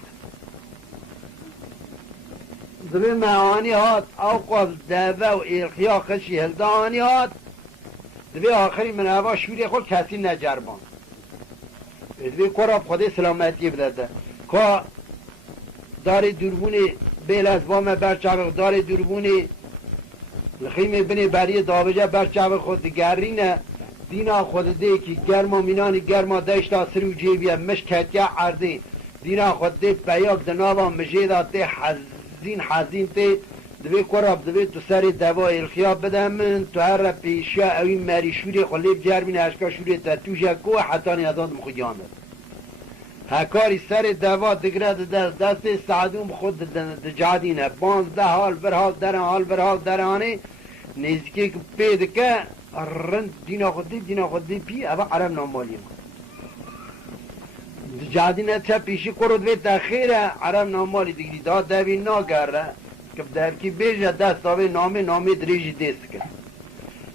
دوی معانی هات اوقاف دوه و ایلخیا خشی هلدانی هات دوی آخری من هوا شوری خود کسی نجربان دوی کرب خود سلامتی بدده که داری دوربونی بیل از بام برچاوه داری دوربونی لخیم بنی بری داوجه برچاوه خود گرینه دینا خود دی که گرما مینانی گرما دشتا سرو جیبیه مش کتیا عرضی دینا خود دی بیاک دنابا مجیدا تی حزین تی دوی کراب دوی تو سر دوا الخیاب بدم من تو هر پیشا اوی مری شوری خلیب جرمین اشکا شوری تتوشا کو حتی نیازاد مخویانه هکاری سر دوا دگرد دست سعدوم خود دجادینه 15 حال بر حال دران حال بر حال درانه نزدیک پید که رند دینا خودی پی اوه عرب نامالیم جادینه چه پیشی کرد وی تخیره عرب نامالی دیگری داد دوی ناگره که درکی بیجه دست آوه نامه دریجی دست کرد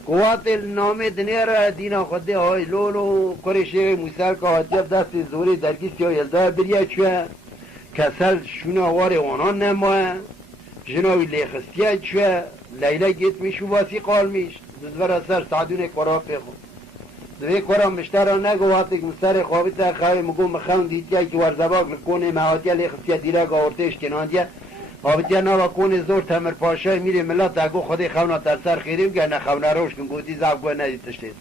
قوات نامه دنیره دینا خودی های لولو کره شیخ موسیقی که حاجب دست زوری درگیستی های یلده بریه چوه کسل شونا وار اونان نموه جناوی لیخستیه چوه لیله گیت میشو باسی قال میش دزبر اثر سعدون کرا پیخون دوی کرا مشترا نگو واتی که مستر خوابی تا خواه مگو مخون دیتیه که ورزباق لکونه محاتیه لیخستیه دیره گاورتش کناندیه آبتیه ناوا کونه زور تمر پاشای میری ملت اگو خودی خونا تر سر خیریم که نخونه روش کن گوتی زب گوه ندید تشتید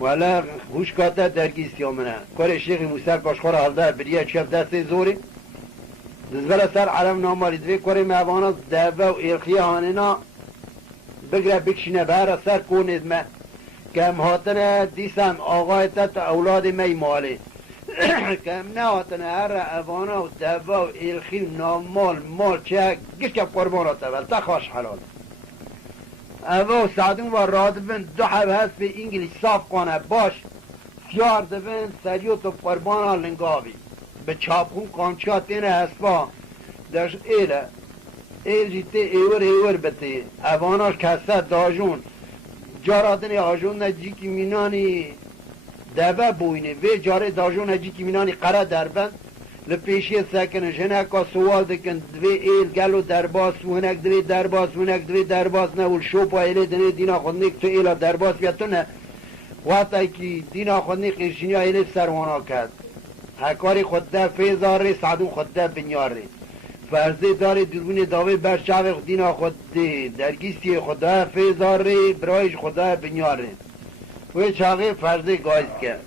والا هوش کاته درگیستی آمنه کار شیخ موسیقی کاشخور حالده بریه چف دست زوری دزبر سر علم نامالی دوی کاری معوانا دوه و ایلخیه هانینا بگره بکشینه بهر سر کونید ما کم هاتنه دیسم آقای تا اولاد می مالی کم نه هاتنه هر اوانا و دوه و ایلخی نامال مال چه گشت قربانات اول تا خوش حلال اوه سعدون و رادبن دو حب هست به انگلیس صاف کنه باش سیار دبن سریوت و قربان لنگاوی به چاپخون قانچات اینه هسپا درش ایله ایل جیته ایور بته اواناش کسته داجون جارادن آجون نجی که مینانی دبه بوینه و جاره داجون نجی که مینانی قره دربند لپیشی سکنه جنکا سوال دکن دوی ایل گلو درباس وونک دوی درباس وونک دوی درباس نول شوپا ایله دنه دینا خود نیک تو ایلا درباس بیتونه وقتی که دینا خود نیک ایشینی ایله سروانا کرد هکاری خود ده فیزاره سعدون خود ده بنیاره فرزه داره دربون داوی برشاوه دینا خود ده درگیستی خود ده فیزاره برایش خود ده بنیاره و چاقه فرزه گایز کرد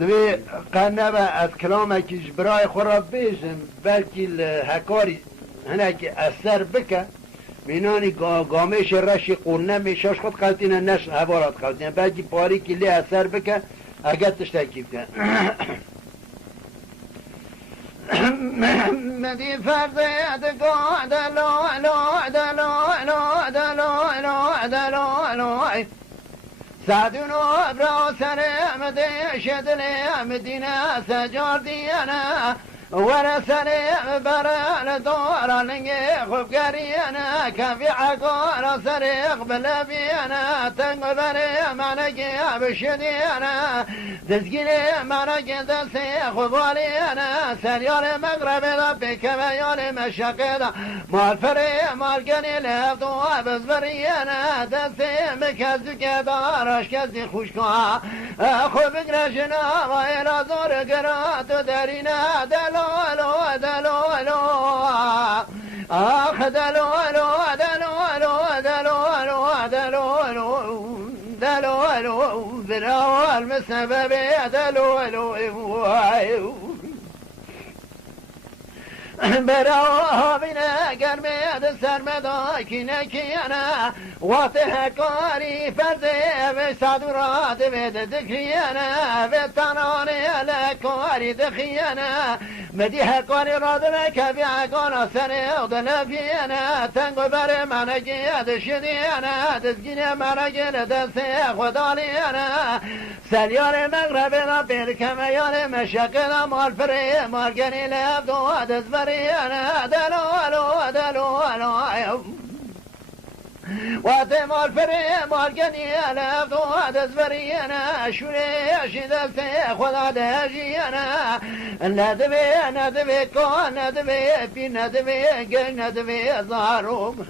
دوی قنبه از کلامه کش برای خورا بیشم بلکه هکاری هنه که اثر بکه مینانی گامش رشی قرنه میشاش خود قلتینه نش هوارات قلتینه بلکه پاری که لی اثر بکه اگر تشتکیب کن محمدی فرزه دگاه دلو سعدون ابرا سلام دی شدل مدینه سجار دیانا ورا سلام برا دورا لنگه خوبگریانا کفی عقارا سرق بلبیانا تنگ بره منگه بشدیانا دزگیره منگه دستی خوبالیانا سریال مغرب دا بکمه یال مشقه دا مال فره مال گنی لفت و بزبریانا دستی مکزدو که داراش کزدی خوشکا خوب گرشنا و ایلا زور گرات درینا دلو آخ دلو دلو براوال مسبب دلو براوها بنا قرمي سرمدا كنا كيانا واته كاري فرزي بسادرات بيد دخيانا بتناني لكاري دخيانا مديها كاري رادمك بيعقانا سنة ودلفيانا تنقو بري مناقيد شديانا تسجيني مناقيد دسي خداليانا سليار مغربنا بالكميان مشاقنا مال فري مالقني لابدو دزبر أنا دلو واتم الفري مالقني أنا أفضو دزبري أنا شوري أشدلت خدا دهجي أنا ندبي كون ندبي في ندبي قل ندبي ظهروم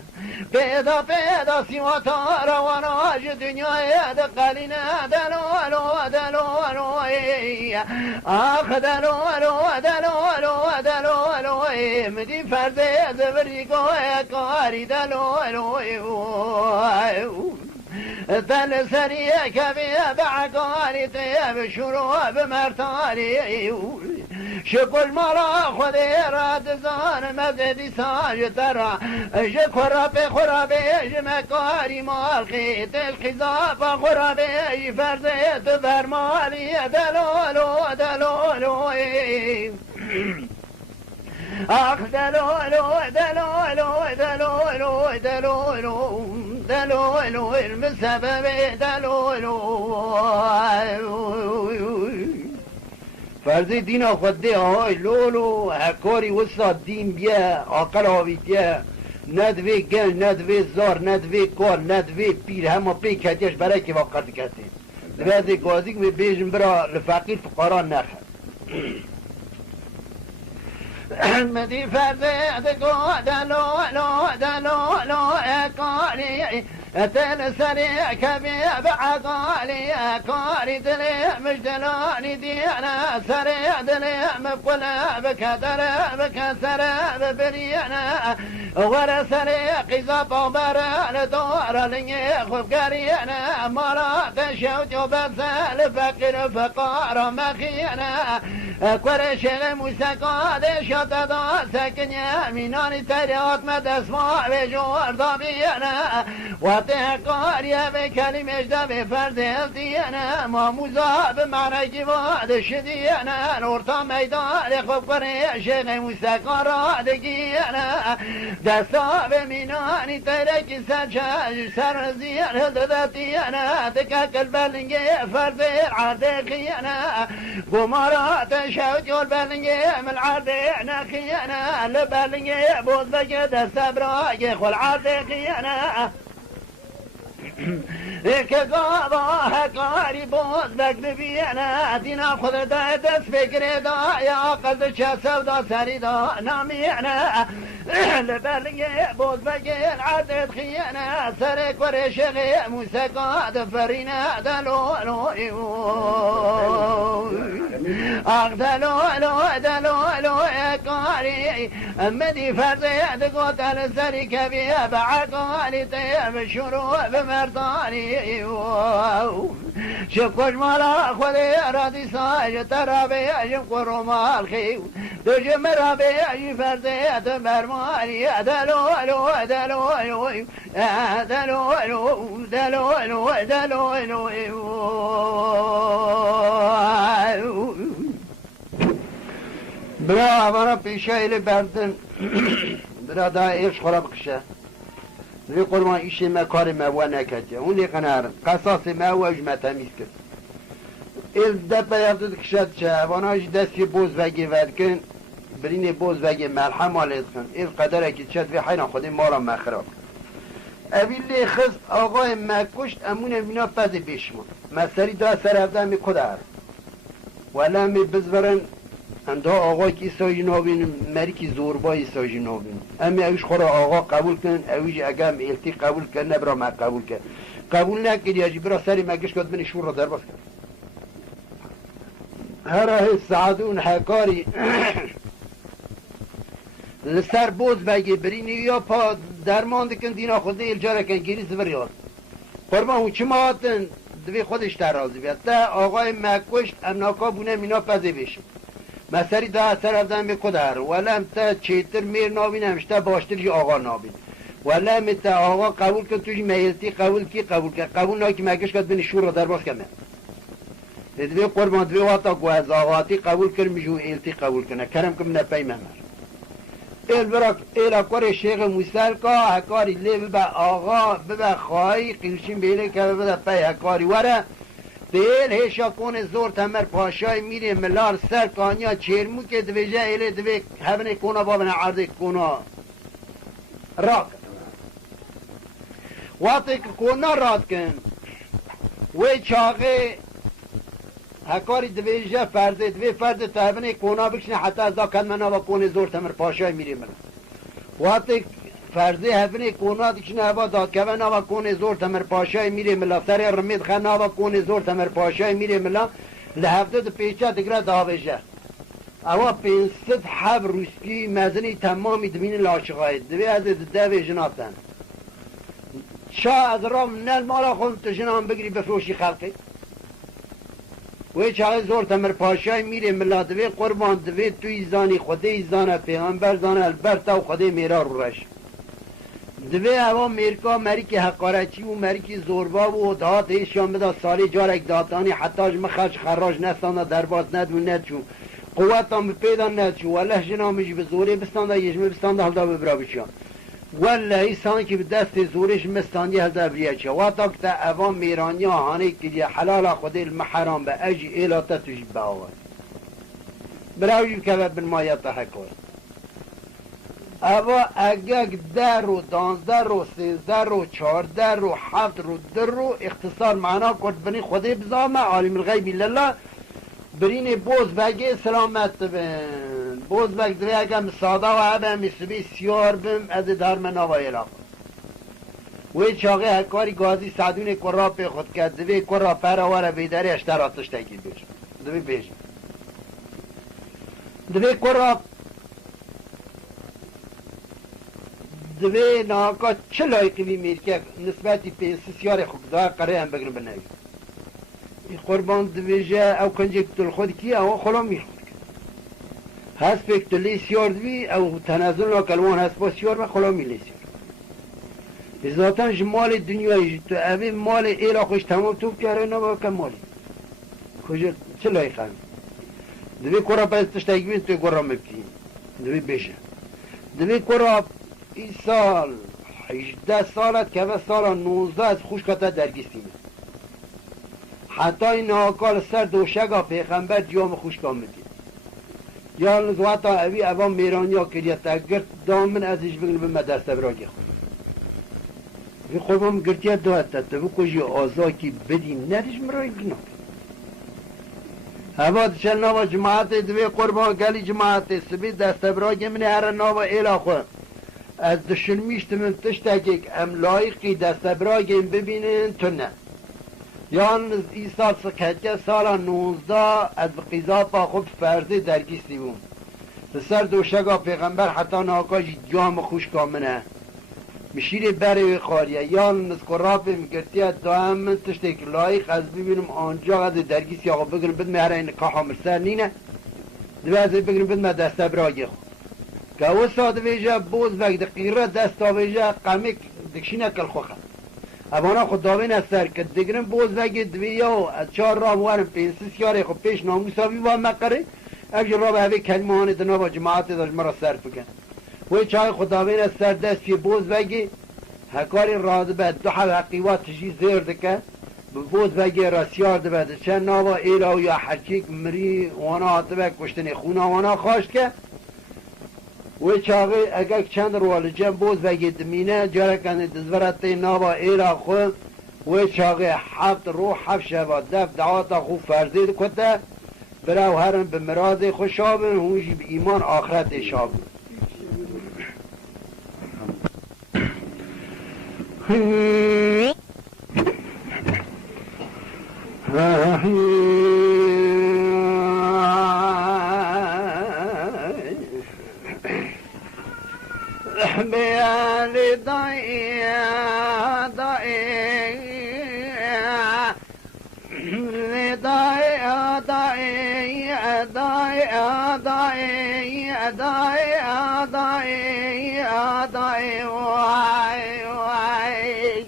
بيدا سوى تارا وناج دنيا دقالنا دلو آخ دلو مدي فردي زبري قوي كاري دلو ذل سريع كبير بعقاري طيب شروب مرتالي شكل مرا خذي راد زان مزدي ساج ترى خرابي جمكاري مالخي تلخزاف خرابي فرزيت برمالي دلولو أخ دلولو المسبب دلولو فرزي دينا خده هاي لولو هكاري وسا دين بيه عقل هاوي بيه ندوه گل ندوه زار ندوه کار ندوه پیر همه پی کتیش برای که وقت کتی دوازه گازی که بیشن برا لفقیر فقرا نخد مدي فرزي دلو اكاري اتل سريع كبير بعقالي اكاري دلي مجدلاني دينا سريع دلي مقلا بك سراب برينا ورا سريع قزاب وبران دور لي خف قرينا مرات شوت وبسال فقير فقار مخينا كورشل موسيقى شطدا سكن يميناني تريات مدسمع بجور ضبينا واتها قاريا بكلمة دبي فرد هلدينا ما موزا بمعنى جواد شدينا نورتا ميدان خب قريش موسيقى رادقينا دستا بميناني ترك سجاج سرزير هلدتينا دكاك البلنجي فرد العردقينا قمارات شوت والبلنجي من العردقنا خيانا لبلنجي بوز بجد سبراجي خل عردقينا كقاضا هكاري بوز بقلبينا دينا خذ دس فكري دا يا قد شاسو دا سري دا نامينا لبلغي بوز بقي العدد خيانا سرك ورشغي موسيقى دفرينا دلو اخ دلو كاري مدي فرزي دقوت السري كبير بعقالي طيب شروب مرضاني شكوش مالا خذي رادي ساج ترابي شكور مالخي دجم رابي فرزي تمرماني دلو برا برا پیشایل بردن برا دا ایش خورا بکشه لی قرمان ایشی ما کار ما نکردی اون لی قنار قصاص ما وجمه تمیز کرد ایل دپا یفتد کشد چه واناش دستی بوز بگی ورکن برین بوز بگی ملحم آلید کن ایل قدره که چد وی حینا خودی مارا مخراب اویل لی خست آقای مکشت امون بینا پد بیشمون مستری دا سر افده می کدر ولی می بزبرن انده آقا که ایسای نابین مریکی زوربا ایسای نابین امی اویش خورا آقا قبول کن اویش اگه هم ایلتی قبول کن نبرا ما قبول کن قبول نکردی اجی برا سری مگش کد منی شور را در باز کن هره سعدون حکاری لسر بوز بگی برینی یا پا درمان دکن دینا خود ایل جاره کن گیری زبر یاد قربان هون چه ماتن دوی خودش در رازی بیاد تا آقای مکشت امناکا بونه مینا پذی بشه مسری دا اثر افزن به کدر ولم تا چیتر میر نابین همشتا باشتر جی آقا نابین ولم تا آقا قبول کن توش میلتی قبول کی قبول کن قبول نای که مکش کد بین شور رو در باز کمه دوی قربان دوی واتا گوهز آقاتی قبول کن میجو ایلتی قبول کنه کرم کم نپی ممر ایل براک ایل اکوار شیخ موسیل که هکاری لی ببا آقا ببا خواهی قیلشین بیلی که ببا پی هکاری وره دیل هیشا کون زور تمر پاشای میری ملار سر کانیا چیرمو که دویجه ایلی دوی هبنه کونا بابنه عرضه کونا راک وقتی که کونا راد کن وی چاقه هکاری دویجه فرده دوی فرده تهبنه کونا بکشنه حتی از دا کلمنا با کون زور تمر پاشای میری ملار وقتی فرضی هفنه کونا دیکشنه هوا داد که نوا کون زور تمر پاشای میره ملا سر رمید خان نوا کون زور تمر پاشای میره ملا لحفته ده پیچه دگره داوشه اوا 500 حب روسکی مزنی تمامی دمین لاشقای دوی از دوی جناتن شا از رام نل مالا خود تو جنان بگیری بفروشی خلقی وی چاقه زور تمر پاشای میره ملا دوی قربان دوی توی زانی خوده زانه پیغمبر زانه البرتا و خوده میرا رو رش دوی هوا مرکا مریک حقارچی و مریک زوربا و دهات ایشان بدا سالی جارک داتانی حتاج مخش خراج نستانده درباز ندو ندچون قوت هم پیدا ندچون والله جنامش به زوره بستانده یجمه بستانده حل دا ببرا بچان والله ایسان که به دست زورش مستانی حل دا بریا چه واتا کتا اوان میرانی هانه که حلال خود المحرام به اجی ایلاتا توش باور براوجی که بن مایت حکار اوا اگه 10 رو 12 رو 13 رو 14 رو 7 رو 2 رو اختصار معنا کرد بنی خودی بزامه عالم الغیب لله برین بوز بگه سلامت بن بوز بگه اگه مساده و عبه مسبی سیار بم از در من آوای علاقه وی چاقه هکاری گازی سعدون کرا پی خود کرد دوی کرا پرواره بیداری اشتراتش تکیل بیش دوی بیش دوی کرا دوی ناکا چه لایقی بی میر که نسبتی پیسی سیار خوکدار قره هم بگرم بنوی این قربان دوی جا او کنجه کتل خود کی او خلا می خود هست پکتلی سیار دوی او تنازل ناکلوان هست با سیار و خلا می لی سیار ذاتاً مال دنیایی تو اوی مال ایرا خوش تمام توب که نبا که مالی کجا چه لایقه هم دوی کرا پس تشتگوین توی کرا مبتین دوی بشه دوی کرا این سال 18 سالت که به سال 19 از خوش کتا درگیستیم حتی این ناکال سر دوشگا پیغمبر جام خوش کامدیم یا نزواتا اوی اوان میرانی ها کریت اگر دامن ازش بگن به مدرسه براگی خود وی خوبم گرتیت دوهتا تو کجی آزاکی بدی ندیش مرای گنا هوا چل نوا جماعت دوی قربان گلی جماعت سبی دست براگی منی هر نوا ایلا خود از دشلمیشت من تشتاک ام لایقی دست براگیم ببینین تو نه یان ای سال سکهکه سال 19 از قیزا پا خوب فرزی درگیستی بون سر دوشگا پیغمبر حتی ناکاجی جام خوش کامنه مشیر بره خاریه یان نسکراب مگرتیه دائم من تشتاک لایق از ببینم آنجا از درگیسی آقا بگرم بد مهره این نکاح مرسر نینه دوی از بگرم بد مه دست براگی خود که او ساده ویجا بوز بگده قیره دستا ویجا قمیک دکشینه کل خوخه ابانا خود داوین از سر که دگرم بوز بگه دویا از 4 راه وارم پینسی سیاره خود پیش ناموسا بیوان مقره اگه را به هوی کلمه هانه دنا با جماعت داشت مرا سر بکن وی چای خود داوین از سر دست که بوز بگه هکاری راده بد دو حل حقیوات تشی زیر دکه بوز بگه راسیار ده بده چه ناوا ایراو یا حرکیک مری وانا آتبه کشتنی خونه وانا خواست که وی چاقی اگر چند روال جم بوز بگی دمینه جاره کنه دزورت نابا ایلا خود وی چاقی 7 روح 7 شبا دف دعاتا خوب فرزید کده براو هرم به مراد خوشابن هونجی به ایمان آخرت شابن بیان دائی دای دای دای وای وای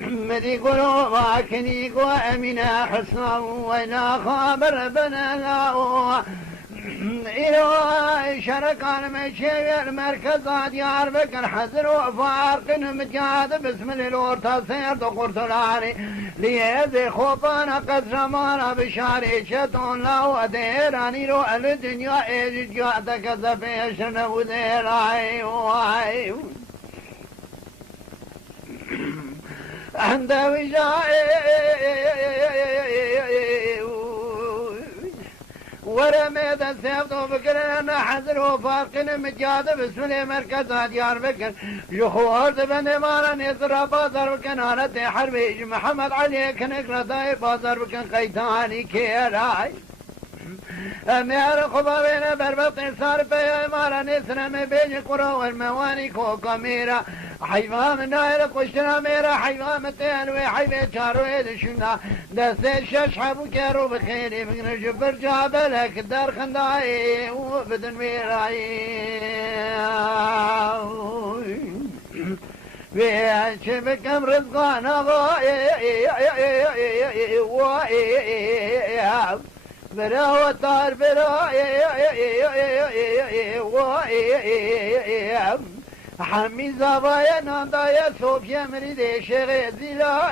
مدي قولوا واكني قو أمينة حسنا ولا خابر بنا إلو شركان مشي المركز ديار بكر حزر وفارق متجاد بسم الور تصير دقرت العالي ليزي خوفانا قد زمانا بشاري شتون لا وديراني رو الدنيا إيجي جاتك زفيشن وديراي واي عند وجائي ورميد السيف بكرنا حذر وفارقنا متجاد بسم مركز ديار بكر جخور بن مارا نصر بازار بكنانة حربي محمد علي كنكرة بازار بكن قيتاني كيراي أمير خبابين بربط صار في مارا نسنا من بين قرى والمواني كوكا ميرا حيوان ناير قشنا ميرا حيوان تينوي حيوان شاروي دشنا دست شش حبو كارو بخيري من جبر جابلك دار خنداي وبدن ميراي ويش بكم رزقانا برا وطار برا حمي زبايا ناندايا صوفيا مريد شيخ زيلا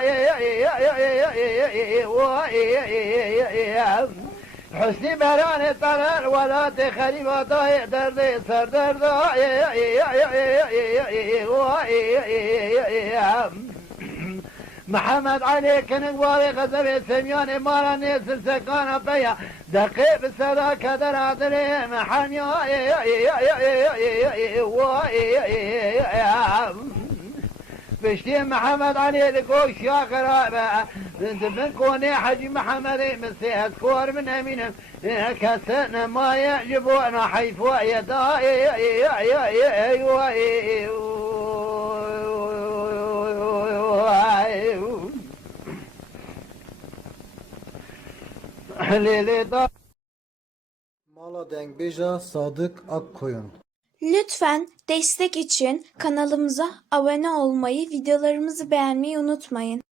حسني بران طلال ولا تخريبا ضايع درد سر درد محمد علي كنقواري غزل سميان مالا نيسر سكانا بيا دقيق بسدا كدر عدلي محنيا بشتي محمد علي لقوش يا قرابة انت من كوني حجي محمد مسي اذكر من امينه كسرنا ما يعجبنا حيث يداي Mala Dengbej'a Sadık Akkoyun. Lütfen destek için kanalımıza abone olmayı, videolarımızı beğenmeyi unutmayın.